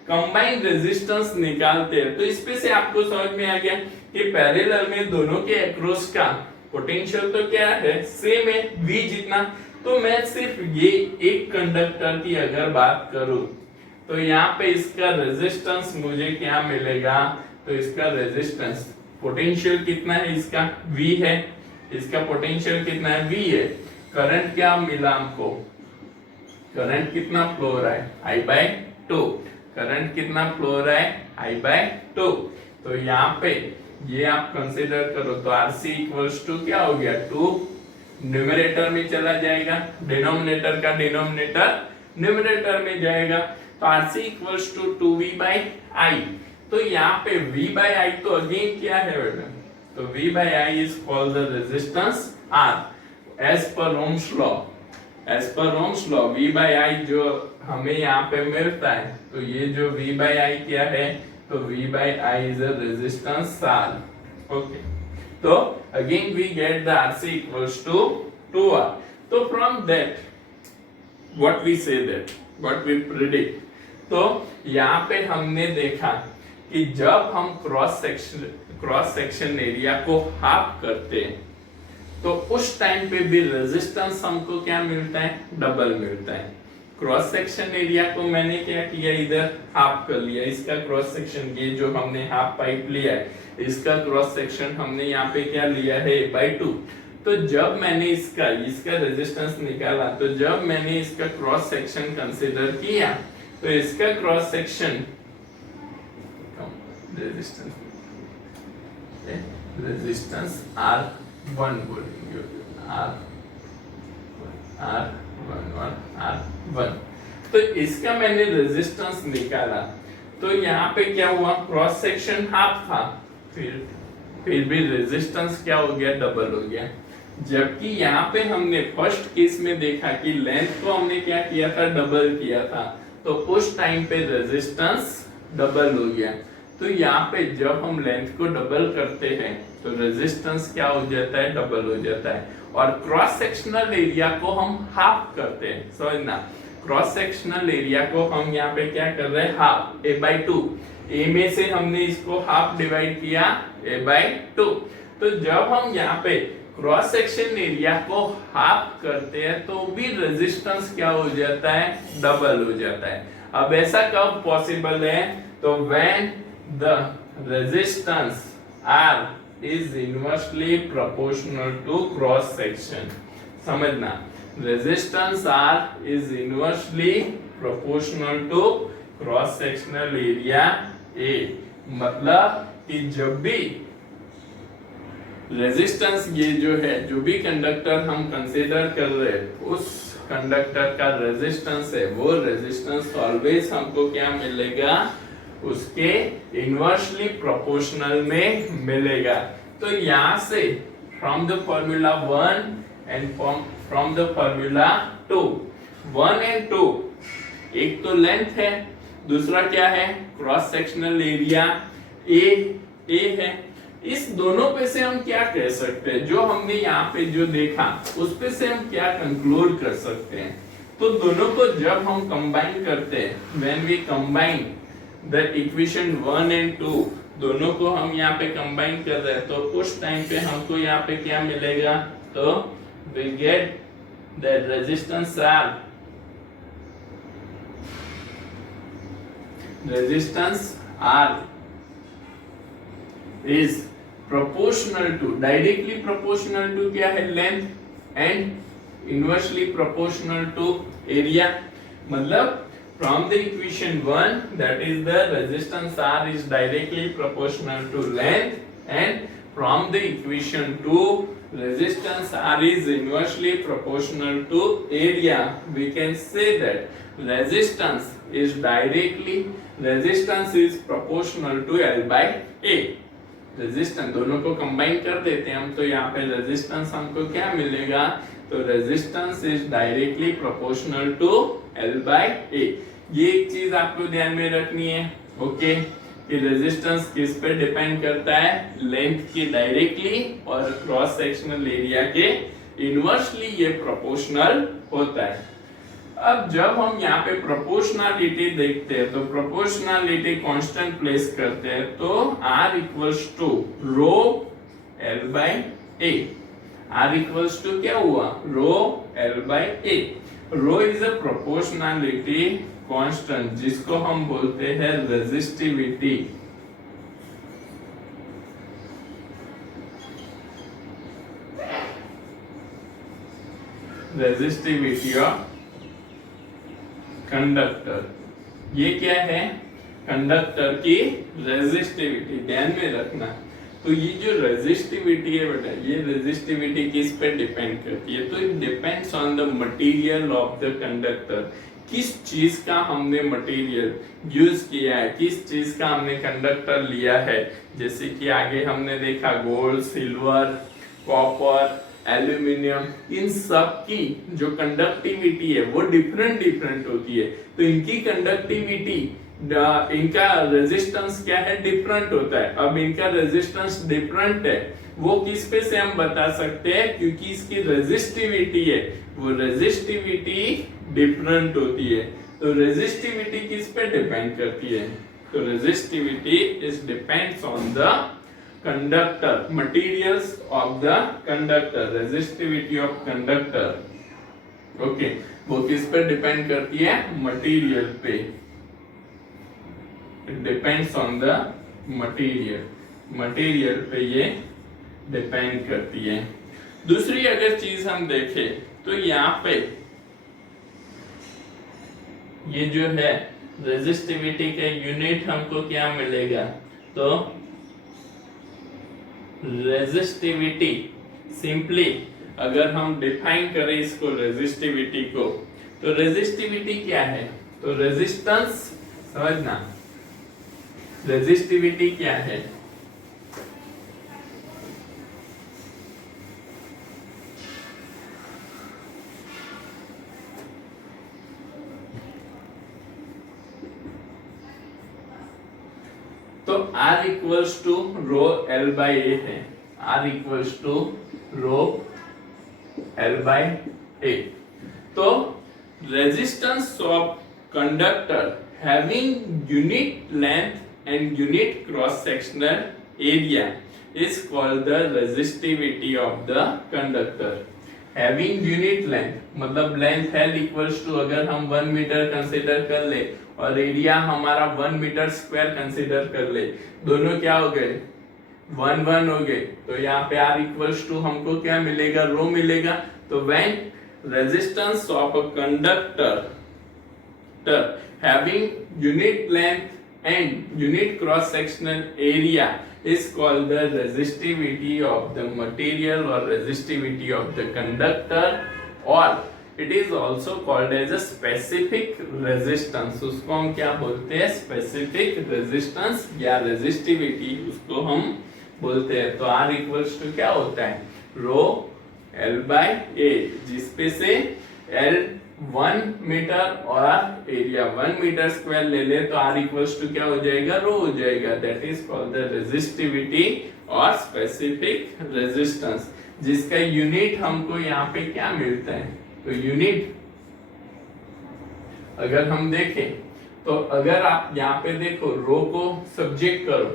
कंबाइंड रेजिस्टेंस निकालते हैं। तो इसमें से आपको समझ में आ गया कि पैरेलल में दोनों के अक्रॉस का पोटेंशियल तो क्या है, सेम है, V जितना। तो मैं सिर्फ ये एक कंडक्टर की अगर बात करूं तो यहाँ पे इसका रेजिस्टेंस मुझे क्या मिलेगा, तो इसका रेजिस्टेंस पोटेंशियल कितना है, इसका V है, इसका पोटेंशियल कितना है, V है। करंट क्या मिला हमको, करंट कितना फ्लो हो रहा है, I/2। करंट कितना फ्लो हो रहा है, I/2। तो यहाँ पे ये आप कंसीडर करो तो RC इक्वल्स टू क्या हो गया, 2 न्यूमरेटर में चला जाएगा, डिनोमिनेटर का डिनोमिनेटर न्यूमरेटर में जाएगा। तो RC इक्वल्स टू 2V/I। तो यहाँ पे V/I तो अगेन क्या है बेटा, तो V/I is called the resistance R as per Ohm's law. As per Ohm's law V/I जो हमें यहाँ पे मिलता है, तो ये जो V/I क्या है, तो V/I is a resistance R। Okay, तो again we get the RC equals to 2R। तो from that what we say that what we predict, तो यहाँ पे हमने देखा कि जब हम क्रॉस सेक्शन एरिया को हाफ करते हैं तो उस टाइम पे भी रेजिस्टेंस हमको क्या मिलता है, डबल मिलता है। क्रॉस सेक्शन एरिया को मैंने क्या किया, इधर हाफ कर लिया, इसका क्रॉस सेक्शन ये जो हमने हाफ पाइप लिया है, इसका क्रॉस सेक्शन हमने यहाँ पे क्या लिया है, A/2। तो जब मैंने इसका रेजिस्टेंस निकाला, तो जब मैंने इसका क्रॉस सेक्शन कंसीडर किया, तो इसका क्रॉस सेक्शन रेजिस्टेंस R1 बोलेंगे, R1। तो इसका मैंने रेजिस्टेंस निकाला, तो यहाँ पे क्या हुआ, क्रॉस सेक्शन हाफ था, फिर भी रेजिस्टेंस क्या हो गया, डबल हो गया। जबकि यहाँ पे हमने फर्स्ट केस में देखा कि लेंथ को हमने क्या किया था, डबल किया था, तो उस टाइम पे रेजिस्टेंस डबल हो गया। तो यहाँ पे जब हम लेंथ को डबल करते हैं तो रेजिस्टेंस क्या हो जाता है, डबल हो जाता है। और क्रॉस सेक्शनल एरिया को हम हाफ करते हैं, समझना, क्रॉस सेक्शनल एरिया को हम यहाँ पे क्या कर रहे हैं, हाफ, A/2। A में से हमने इसको हाफ डिवाइड किया, A/2। तो जब हम यहाँ पे क्रॉस सेक्शन एरिया को हाफ करते हैं तो भी रेजिस्टेंस क्या हो जाता है, डबल हो जाता है। अब ऐसा कब पॉसिबल है, तो when the resistance R is inversely proportional to cross section। समझना, resistance R is inversely proportional to cross sectional area A। मतलब कि जब भी रेजिस्टेंस ये जो है, जो भी कंडक्टर हम कंसीडर कर रहे हैं, उस कंडक्टर का रेजिस्टेंस है, वो रेजिस्टेंस ऑलवेज हमको क्या मिलेगा, उसके इनवर्सली प्रोपोर्शनल में मिलेगा। तो यहाँ से from the formula 1 and from the formula 2, 1 and 2, एक तो लेंथ है, दूसरा क्या है, क्रॉस सेक्शनल एरिया A है। इस दोनों पे से हम क्या कह सकते हैं, जो हमने यहाँ पे जो देखा उस पे से हम क्या कंक्लूड कर सकते हैं। तो दोनों को जब हम कंबाइन करते हैं, when we combine the equation 1 and 2, दोनों को हम यहाँ पे कंबाइन कर रहे हैं, तो उस टाइम पे हमको यहाँ पे क्या मिलेगा, तो we get the resistance R is proportional to, directly proportional to क्या है, length and inversely proportional to area। मतलब from the equation 1, that is the resistance R is directly proportional to length, and from the equation 2, resistance R is inversely proportional to area। We can say that resistance is proportional to L by A। Resistance दोनों को combine कर देते हैं हम, तो यहाँ पे resistance हमको क्या मिलेगा, तो resistance is directly proportional to L by A। ये एक चीज आपको ध्यान में रखनी है, ओके, कि रेजिस्टेंस किस पे डिपेंड करता है, लेंथ के डायरेक्टली और क्रॉस सेक्शनल एरिया के इनवर्सली ये प्रोपोर्शनल होता है। अब जब हम यहाँ पे प्रोपोर्शनलिटी देखते हैं, तो प्रोपोर्शनलिटी कांस्टेंट प्लेस करते हैं, तो R equals to rho L by A। R equals to क्या हुआ, rho L by A। Rho is a proportionality constant जिसको हम बोलते हैं रेजिस्टिविटी। रेजिस्टिविटी ऑफ कंडक्टर, ये क्या है, कंडक्टर की रेजिस्टिविटी, ध्यान में रखना। तो ये जो रेजिस्टिविटी है बेटा, ये रेजिस्टिविटी किस पे डिपेंड करती है, तो it depends on the material of the conductor. किस चीज का हमने मटेरियल यूज किया है, किस चीज का हमने कंडक्टर लिया है। जैसे कि आगे हमने देखा गोल्ड, सिल्वर, कॉपर, एल्यूमिनियम, इन सब की जो कंडक्टिविटी है वो डिफरेंट होती है। तो इनकी कंडक्टिविटी, इनका रेजिस्टेंस क्या है, डिफरेंट होता है। अब इनका रेजिस्टेंस डिफरेंट है, वो किस पे से हम बता सकते हैं, क्योंकि इसकी रेजिस्टिविटी है, वो रेजिस्टिविटी डिफरेंट होती है। तो रेजिस्टिविटी किस पे डिपेंड करती है, तो resistivity is depends on the conductor, materials of the conductor, resistivity of conductor, okay, वो किस पे डिपेंड करती है, मटेरियल पे। It depends on the material, material पे ये डिपेंड करती है। दूसरी अगर चीज हम देखें, तो यहाँ पे ये जो है रेजिस्टिविटी के यूनिट हमको क्या मिलेगा, तो रेजिस्टिविटी सिंपली अगर हम डिफाइन करें इसको, रेजिस्टिविटी को, तो रेजिस्टिविटी क्या है, तो रेजिस्टेंस, समझना रेजिस्टिविटी क्या है, तो R equals to rho L by A है। R equals to rho L by A। तो resistance of conductor having unit length and unit cross sectional area is called the resistivity of the conductor. Having unit length मतलब length L equals to, अगर हम 1 metre consider कर ले और area हमारा 1 metre square consider कर ले, दोनों क्या हो गए, 1 हो गए। तो यहाँ पे R इक्वल्स टू हमको क्या मिलेगा, रो मिलेगा। तो when resistance of a conductor having unit length and unit cross sectional area is called the resistivity of the material or resistivity of the conductor, or it is also called as a specific resistance। उसको हम क्या बोलते हैं, specific resistance या resistivity उसको हम बोलते हैं। तो R इक्वल्स टू क्या होता है, रो L बाय A, जिसपे से L 1 मीटर और एरिया 1 मीटर स्क्वायर ले ले तो R इक्वल्स टू क्या हो जाएगा, रो हो जाएगा। That is called the resistivity और स्पेसिफिक रेजिस्टेंस, जिसका यूनिट हमको यहाँ पे क्या मिलता है। तो यूनिट अगर हम देखें तो अगर आप यहाँ पे देखो रो को सब्जेक्ट करो,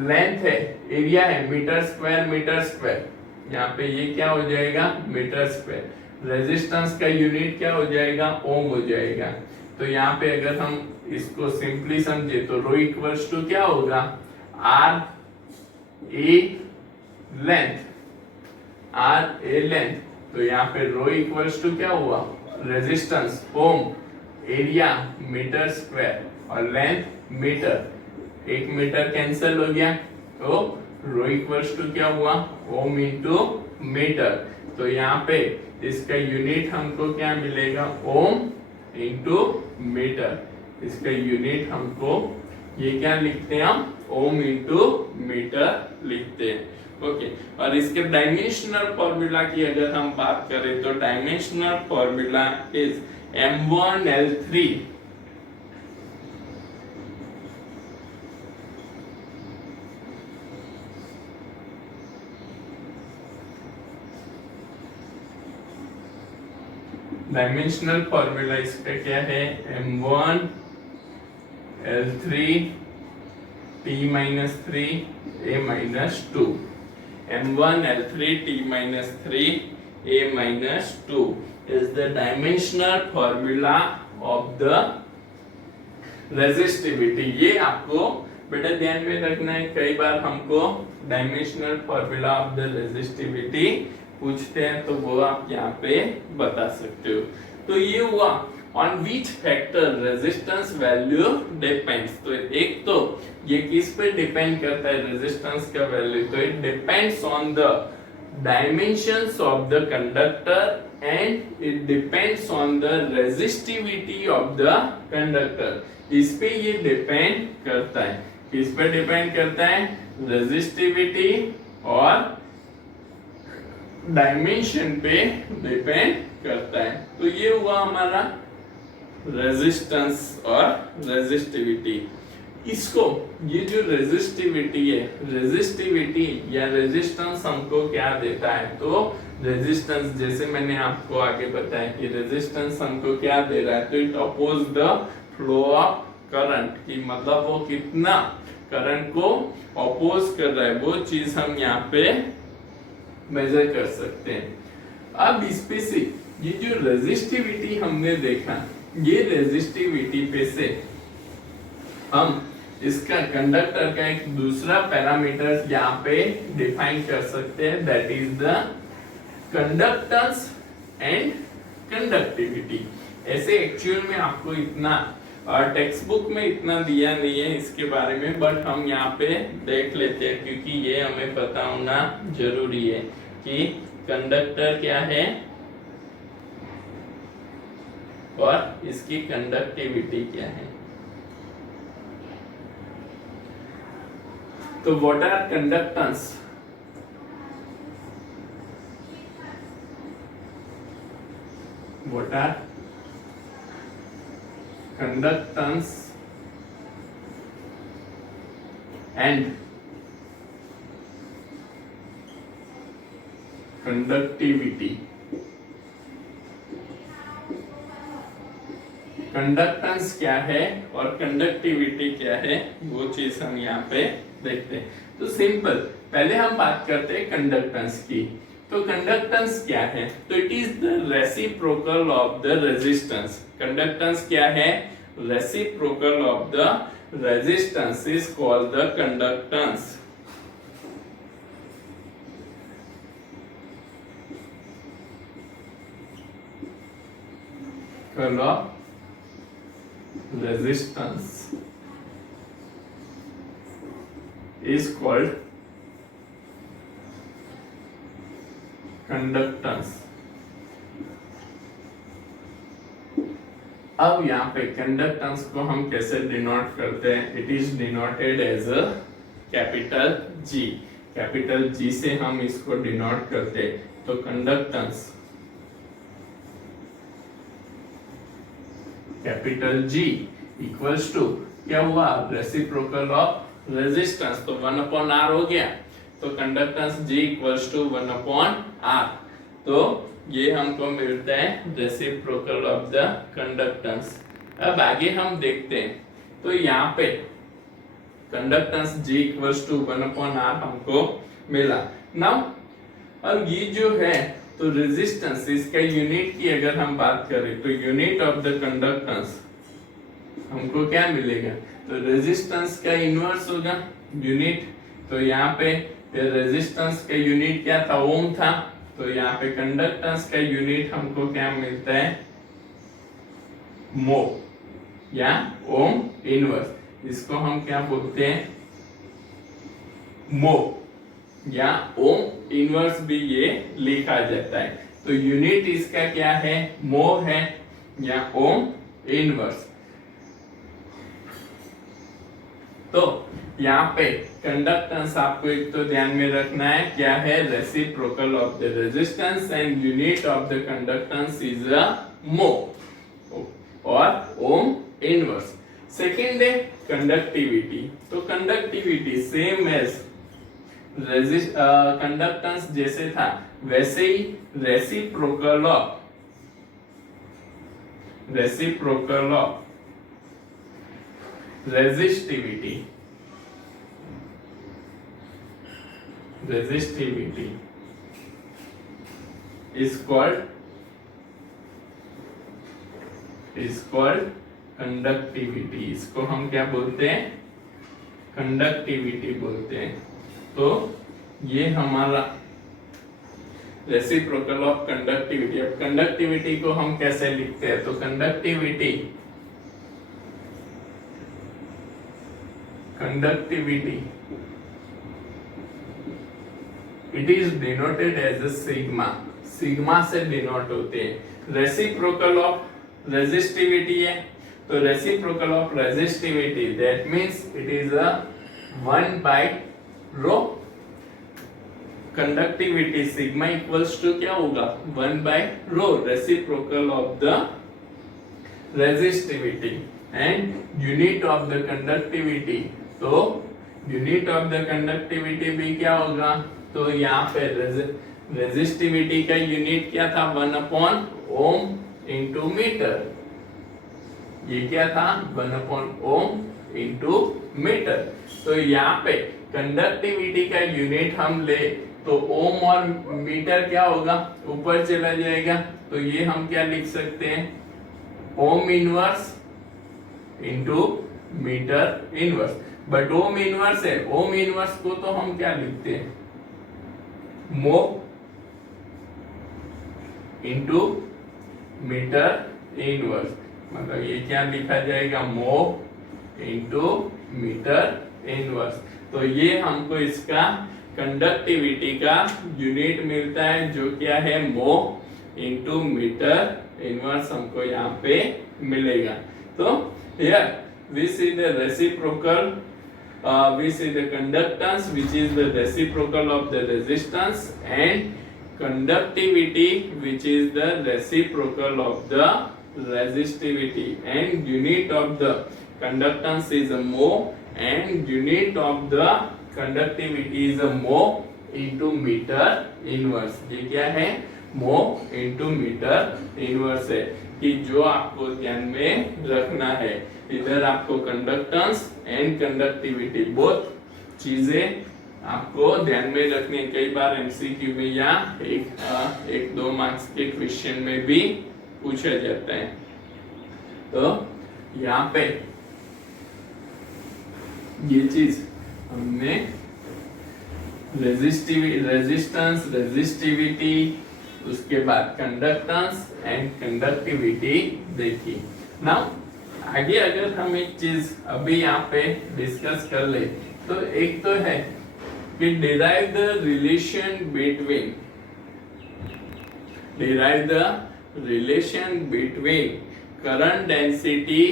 लेंथ है, एरिया है, मीटर स्क्वायर, यहाँ पे ये क्या हो जाएगा, मीटर स्क्वायर। रेजिस्टेंस का यूनिट क्या हो जाएगा, ओम हो जाएगा। तो यहाँ पे अगर हम इसको सिंपली समझे तो रो इक्वल्स टू क्या होगा, आर ए लेंथ, तो यहाँ पे रो इक्वल्स टू क्या हुआ, रेजिस्टेंस ओम, एरिया मीटर स्क्वायर और लेंथ मीटर, 1 मीटर कैंसिल हो गया तो रो इक्वल्स टू क्या हुआ, ओम इंटू मीटर। तो यहाँ पे इसका यूनिट हमको क्या मिलेगा, ओम इंटू मीटर। इसका यूनिट हमको ये क्या लिखते हैं हम, ओम इंटू मीटर लिखते हैं। ओके, और इसके डायमेंशनल फॉर्मूला की अगर हम बात करें तो dimensional formula is M1L3 dimensional formula इसका क्या है, M1 L3 T minus 3 A minus 2, M1 L3 T minus 3 A minus 2 is the dimensional formula of the resistivity। ये आपको बेटा ध्यान में रखना है, कई बार हमको dimensional formula of the resistivity पूछते हैं तो वो आप यहाँ पे बता सकते हो। तो ये हुआ on which factor resistance value depends. तो एक तो ये किस पे डिपेंड करता है रेजिस्टेंस का वैल्यू, तो it depends on the dimensions of the conductor and it depends on the resistivity of the conductor। इस पे ये डिपेंड करता है, किस पे डिपेंड करता है, रेजिस्टिविटी और डायमेंशन पे डिपेंड करता है। तो ये हुआ हमारा रेजिस्टेंस और रेजिस्टिविटी। इसको ये जो रेजिस्टिविटी है, रेजिस्टिविटी या रेजिस्टेंस हमको क्या देता है, तो रेजिस्टेंस जैसे मैंने आपको आगे बताया कि रेजिस्टेंस हमको क्या दे रहा है, तो it oppose the flow of current, की मतलब वो कितना करंट को अपोज कर रहा है, वो चीज हम यहाँ पे मेजर कर सकते हैं। अब इस पे से ये जो रेजिस्टिविटी हमने देखा, ये रेजिस्टिविटी पे से हम इसका कंडक्टर का एक दूसरा पैरामीटर यहाँ पे डिफाइन कर सकते हैं, that is the conductance and conductivity. ऐसे एक्चुअल में आपको इतना टेक्स्ट बुक में इतना दिया नहीं है इसके बारे में, बट हम यहाँ पे देख लेते हैं क्योंकि ये हमें पता होना जरूरी है कि कंडक्टर क्या है और इसकी कंडक्टिविटी क्या है। तो what are conductance, what are conductance and conductivity. Conductance क्या है और कंडक्टिविटी क्या है, वो चीज हम यहाँ पे देखते हैं। तो सिंपल, पहले हम बात करते हैं कंडक्टेंस की। तो कंडक्टेंस क्या है, तो it is the reciprocal of the resistance. Conductance क्या है, reciprocal of the resistance is called the conductance. Resistance is called conductance। अब यहाँ पे कंडक्टेंस को हम कैसे डिनोट करते हैं, it is denoted as a capital G। Capital G से हम इसको डिनोट करते हैं। तो conductance capital G equals to क्या हुआ, रेसिप्रोकल ऑफ रेजिस्टेंस, तो 1/r हो गया, तो conductance G equals to 1/r, तो ये हमको मिलता है रेसिप्रोकल ऑफ द कंडक्टेंस। अब आगे हम देखते हैं, तो यहाँ पे conductance G equals to 1/r हमको मिला। नाउ अब ये जो है, तो रेजिस्टेंस, इसका यूनिट की अगर हम बात करें तो यूनिट ऑफ द कंडक्टेंस हमको क्या मिलेगा, तो रेजिस्टेंस का इनवर्स होगा यूनिट, तो यहाँ पे रेजिस्टेंस का यूनिट क्या था, ओम था, तो यहाँ पे कंडक्टेंस का यूनिट हमको क्या मिलता है, मो या ओम इनवर्स, इसको हम क्या बोलते हैं, मो या ओम इनवर्स भी ये लिखा जाता है। तो यूनिट इसका क्या है, मो है या ओम इनवर्स। तो यहाँ पे कंडक्टेंस आपको एक तो ध्यान में रखना है, क्या है, reciprocal of the resistance and unit of the conductance is a mho और ओम इनवर्स। सेकेंड है कंडक्टिविटी, तो कंडक्टिविटी सेम एज कंडक्टेंस जैसे था वैसे ही reciprocal of resistivity is called conductivity, इसको हम क्या बोलते हैं, कंडक्टिविटी बोलते हैं। तो ये हमारा रेसिप्रोकल ऑफ कंडक्टिविटी। अब कंडक्टिविटी को हम कैसे लिखते हैं, तो conductivity it is denoted as a sigma, sigma से डिनोट होते हैं। रेसिप्रोकल ऑफ रेजिस्टिविटी है, तो reciprocal of resistivity that means it is a 1/ρ। Conductivity sigma equals to क्या होगा, 1/ρ, reciprocal of the resistivity. And unit of the conductivity, तो unit of the conductivity भी क्या होगा, तो यहाँ पे रेजिस्टिविटी का यूनिट क्या था, 1/ओम इंटू मीटर, ये क्या था, 1/ओम इंटू मीटर। तो यहाँ पे कंडक्टिविटी का यूनिट हम ले तो ओम और मीटर क्या होगा, ऊपर चला जाएगा, तो ये हम क्या लिख सकते हैं, ohm inverse into metre inverse. But ohm inverse है, ओम इनवर्स को तो हम क्या लिखते हैं, मो इंटू मीटर इनवर्स, मतलब ये क्या लिखा जाएगा, मो इंटू मीटर इनवर्स। तो ये हमको इसका कंडक्टिविटी का यूनिट मिलता है, जो क्या है, मो इंटू मीटर इनवर्स हमको यहाँ पे मिलेगा। तो here we see the reciprocal, we see the conductance which is the reciprocal of the resistance, and conductivity which is the reciprocal of the resistivity, and unit of the conductance is a mho and unit of the conductivity is a mho into meter inverse। ये क्या है, mho into meter inverse है, कि जो आपको ध्यान में रखना है, इधर आपको कंडक्टेंस एंड कंडक्टिविटी बोथ चीजें आपको ध्यान में रखनी है। कई बार एमसीक्यू में या एक 2 मार्क्स के क्वेश्चन में भी पूछा जाता है। तो यहाँ पे ये चीज हमने रेजिस्टेंस, रेजिस्टिविटी, उसके बाद कंडक्टेंस एंड कंडक्टिविटी देखी। नाउ आगे अगर हम एक चीज अभी यहाँ पे डिस्कस कर ले, तो एक तो है कि derive the relation between current density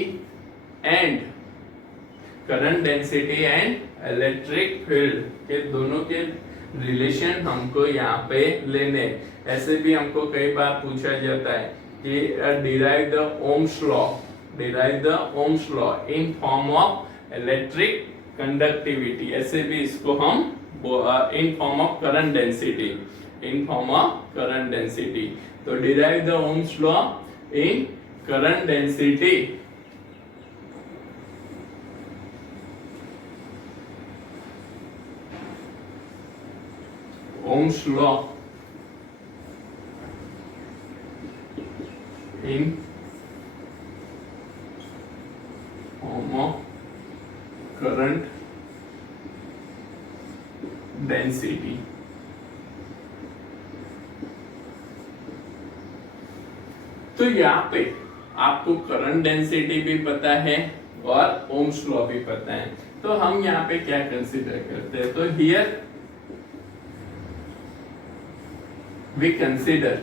and electric field के दोनों के रिलेशन हमको यहाँ पे लेने। ऐसे भी हमको कई बार पूछा जाता है कि derive the Ohm's law derive the Ohm's law in form of electric conductivity, ऐसे भी इसको हम in form of current density, in form of current density. तो derive the Ohm's law in current density. Ohm's law in form of current density। तो यहाँ पे आपको current density भी पता है और ओम्स लॉ भी पता है, तो हम यहाँ पे क्या कंसीडर करते हैं, तो here we consider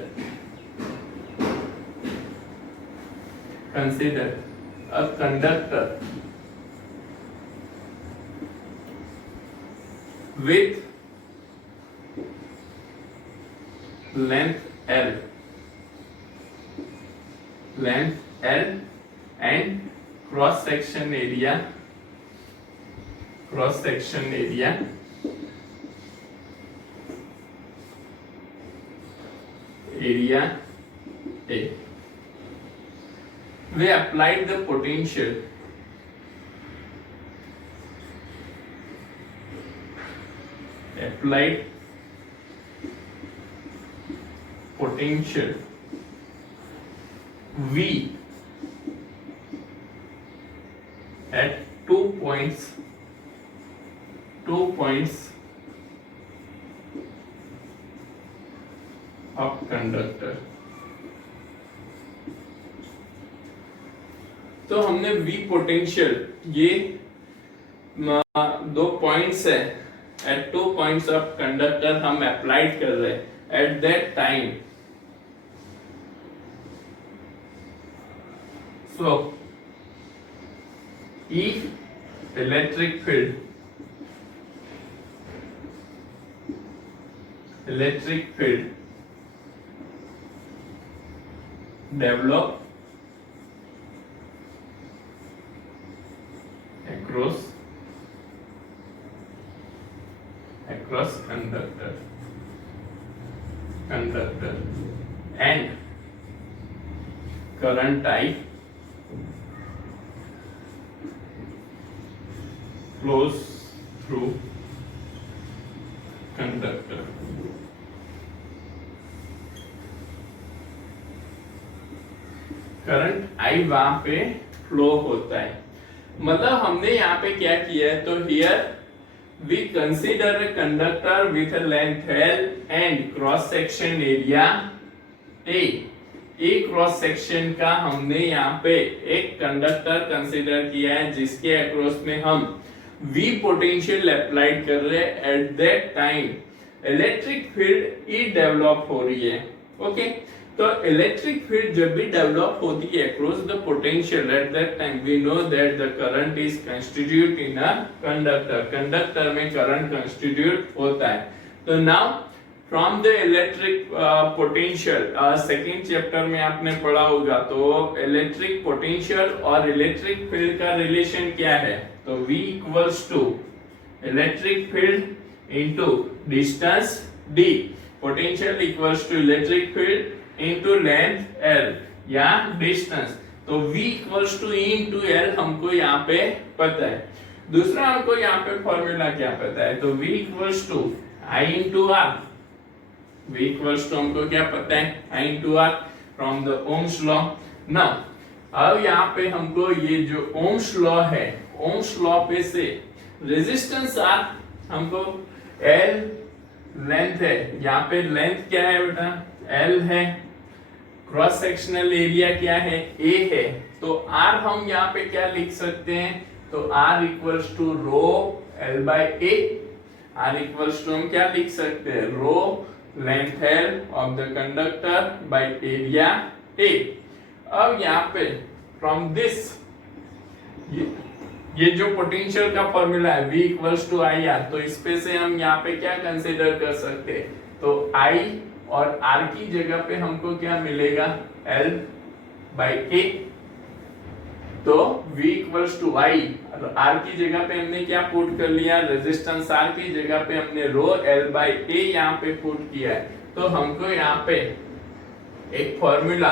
a conductor with length L and cross section area A। We applied the potential V at 2 points of conductor। तो हमने V पोटेंशियल, ये दो पॉइंट्स है, एट 2 पॉइंट्स ऑफ कंडक्टर हम अप्लाइड कर रहे हैं at that time. So E electric field develop across conductor and current type flows through conductor। Current I वहां पे फ्लो होता है, मतलब हमने यहाँ पे क्या किया है, तो here we consider a conductor with a length L and cross section area A। Cross section का हमने यहाँ पे एक कंडक्टर कंसीडर किया है जिसके अक्रॉस में हम V पोटेंशियल अप्लाइड कर रहे हैं। At that time electric field E develop हो रही है। ओके, तो इलेक्ट्रिक फील्ड जब भी डेवलप होती है across the potential, at that time we know that the current is constitute in a conductor. Conductor में करंट कंस्टिट्यूट होता है। तो now from the electric potential, second chapter में आपने पढ़ा होगा, तो इलेक्ट्रिक पोटेंशियल और इलेक्ट्रिक फील्ड का रिलेशन क्या है, तो V equals to electric field into distance D, potential equals to electric field into length L या डिस्टेंस। तो V equals to E into L हमको यहाँ पे पता है। दूसरा हमको यहाँ पे फॉर्मूला क्या पता है, तो V equals to I into R। V equals to हमको क्या पता है, I into R from the Ohm's law. Now अब यहाँ पे हमको ये जो ओम्स लॉ है, ओम्स लॉ पे से रेजिस्टेंस R हमको L लेंथ है, यहाँ पे लेंथ क्या है बेटा, L है, क्रॉस सेक्शनल एरिया क्या है, A है। तो R हम यहाँ पे क्या लिख सकते हैं, तो R equals to rho L by A। R equals to हम क्या लिख सकते हैं, rho length L of the conductor by area A। अब यहाँ पे फ्रॉम दिस ये जो पोटेंशियल का फॉर्मूला है V equals to I R, तो इस पे से हम यहाँ पे क्या कंसीडर कर सकते हैं, तो I और R की जगह पे हमको क्या मिलेगा, L बाय A। तो V equals to I, R की जगह पे हमने क्या पुट कर लिया, रेजिस्टेंस R की जगह पे हमने रो L बाई A यहाँ पे पुट किया है। तो हमको यहाँ पे एक फॉर्मूला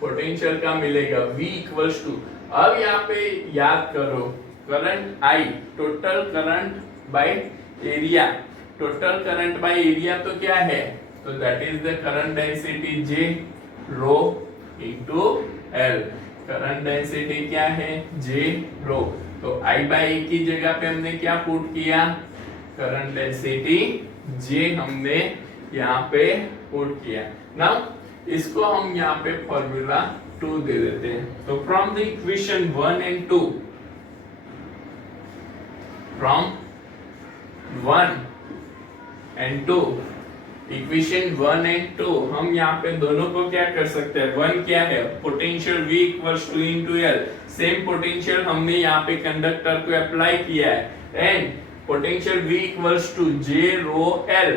पोटेंशियल का मिलेगा V इक्वल्स टू, अब यहाँ पे याद करो current I total current by area, total current by area तो क्या है, तो that is the current density J rho into L। Current density क्या है, J रो, तो I बाई A की जगह पे हमने क्या पुट किया, करंट डेंसिटी J हमने यहाँ पे पुट किया। नाउ इसको हम यहाँ पे फॉर्मूला 2 दे देते हैं। तो from the equation 1 and 2, from 1 and 2, equation 1 and 2 हम यहाँ पे दोनों को क्या कर सकते हैं, 1 क्या है, potential V equals to into L, same potential हमने यहाँ पे कंडक्टर को अप्लाई किया है, and potential V equals to J rho L,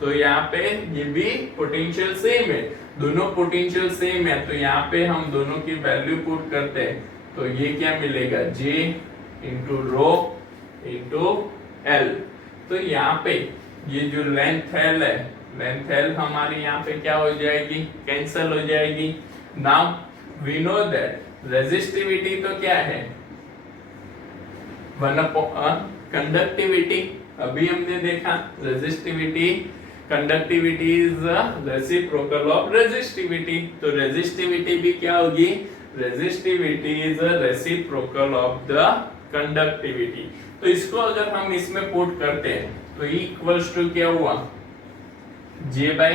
तो यहाँ पे ये भी पोटेंशियल सेम है, दोनों पोटेंशियल सेम है, तो यहाँ पे हम दोनों की वैल्यू पुट करते हैं, तो ये क्या मिलेगा, J into rho into L। तो यहाँ पे ये जो लेंथ L है, लेंथ L हमारी यहाँ पे क्या हो जाएगी, कैंसल हो जाएगी। Now we know that resistivity तो क्या है, 1 कंडक्टिविटी, अभी हमने देखा resistivity, conductivity is reciprocal of resistivity, तो रेजिस्टिविटी भी क्या होगी, resistivity is reciprocal of the conductivity. तो इसको अगर हम इसमें पुट करते हैं तो E इक्वल्स टू क्या हुआ, J बाई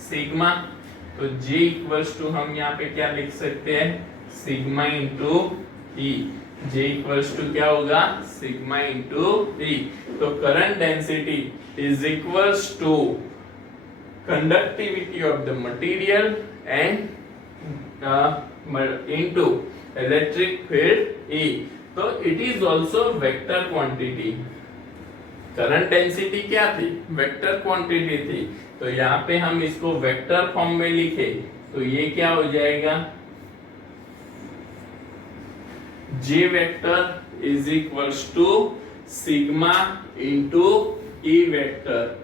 सिग्मा, तो J इक्वल्स टू हम यहाँ पे क्या लिख सकते हैं, sigma into E, J equals to क्या होगा, सिग्मा इंटू E। तो current density is equals to conductivity of the material and into electric field E, तो it is also vector quantity. Current density क्या थी, वेक्टर क्वांटिटी थी, तो यहाँ पे हम इसको वेक्टर फॉर्म में लिखे तो ये क्या हो जाएगा, J vector is equals to sigma into E vector,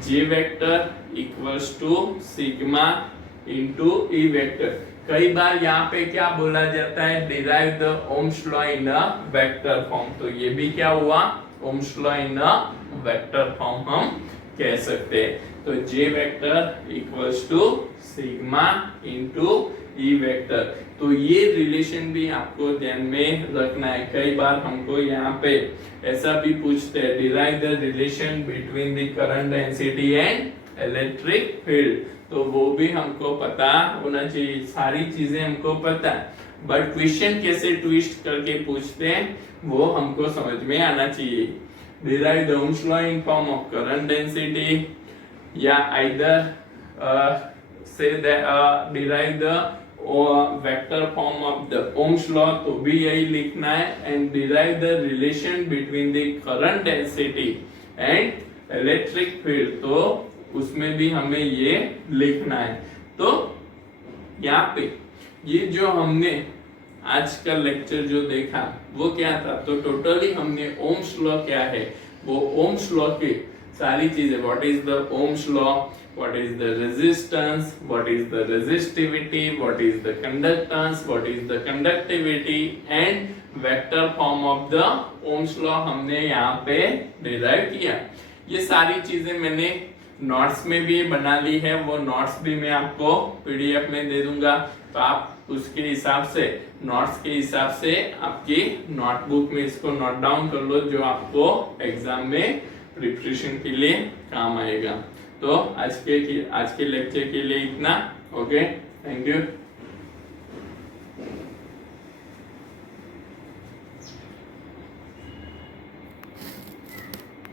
J vector equals to sigma into E vector. कई बार यहाँ पे क्या बोला जाता है, derive the Ohm's law in a vector form, तो ये भी क्या हुआ, Ohm's law in a vector form हम कह सकते हैं। तो J vector equals to sigma into E vector, तो ये रिलेशन भी आपको ध्यान में रखना है। कई बार हमको यहाँ पे ऐसा भी पूछते हैं, derive the relation between the current density and electric field, तो वो भी हमको पता होना चाहिए, सारी चीजें हमको पता है, बट क्वेश्चन कैसे ट्विस्ट करके पूछते हैं वो हमको समझ में आना चाहिए। Derive the Ohm's law in form of current density, या आइदर से derive the vector form of the Ohm's law, तो भी यही लिखना है, and derive the relation between the current density and electric field, तो उसमें भी हमें ये लिखना है। तो यहाँ पे ये जो हमने आज का लेक्चर जो देखा वो क्या था, तो टोटली हमने ओम्स लॉ क्या है, वो ओम्स लॉ की सारी चीजें, what is the Ohm's law, what is the resistance, what is the resistivity, what is the conductance, what is the conductivity and vector form of the Ohm's law हमने यहाँ पे derive किया। ये सारी चीजें मैंने नोट्स में भी बना ली है, वो नोट्स भी मैं आपको पीडीएफ में दे दूंगा, तो आप उसके हिसाब से, नोट्स के हिसाब से आपकी नोटबुक में इसको नोट डाउन कर लो, जो आपको एग्जाम में प्रिपरेशन के लिए काम आएगा। तो आज के लेक्चर के लिए इतना, ओके, थैंक यू।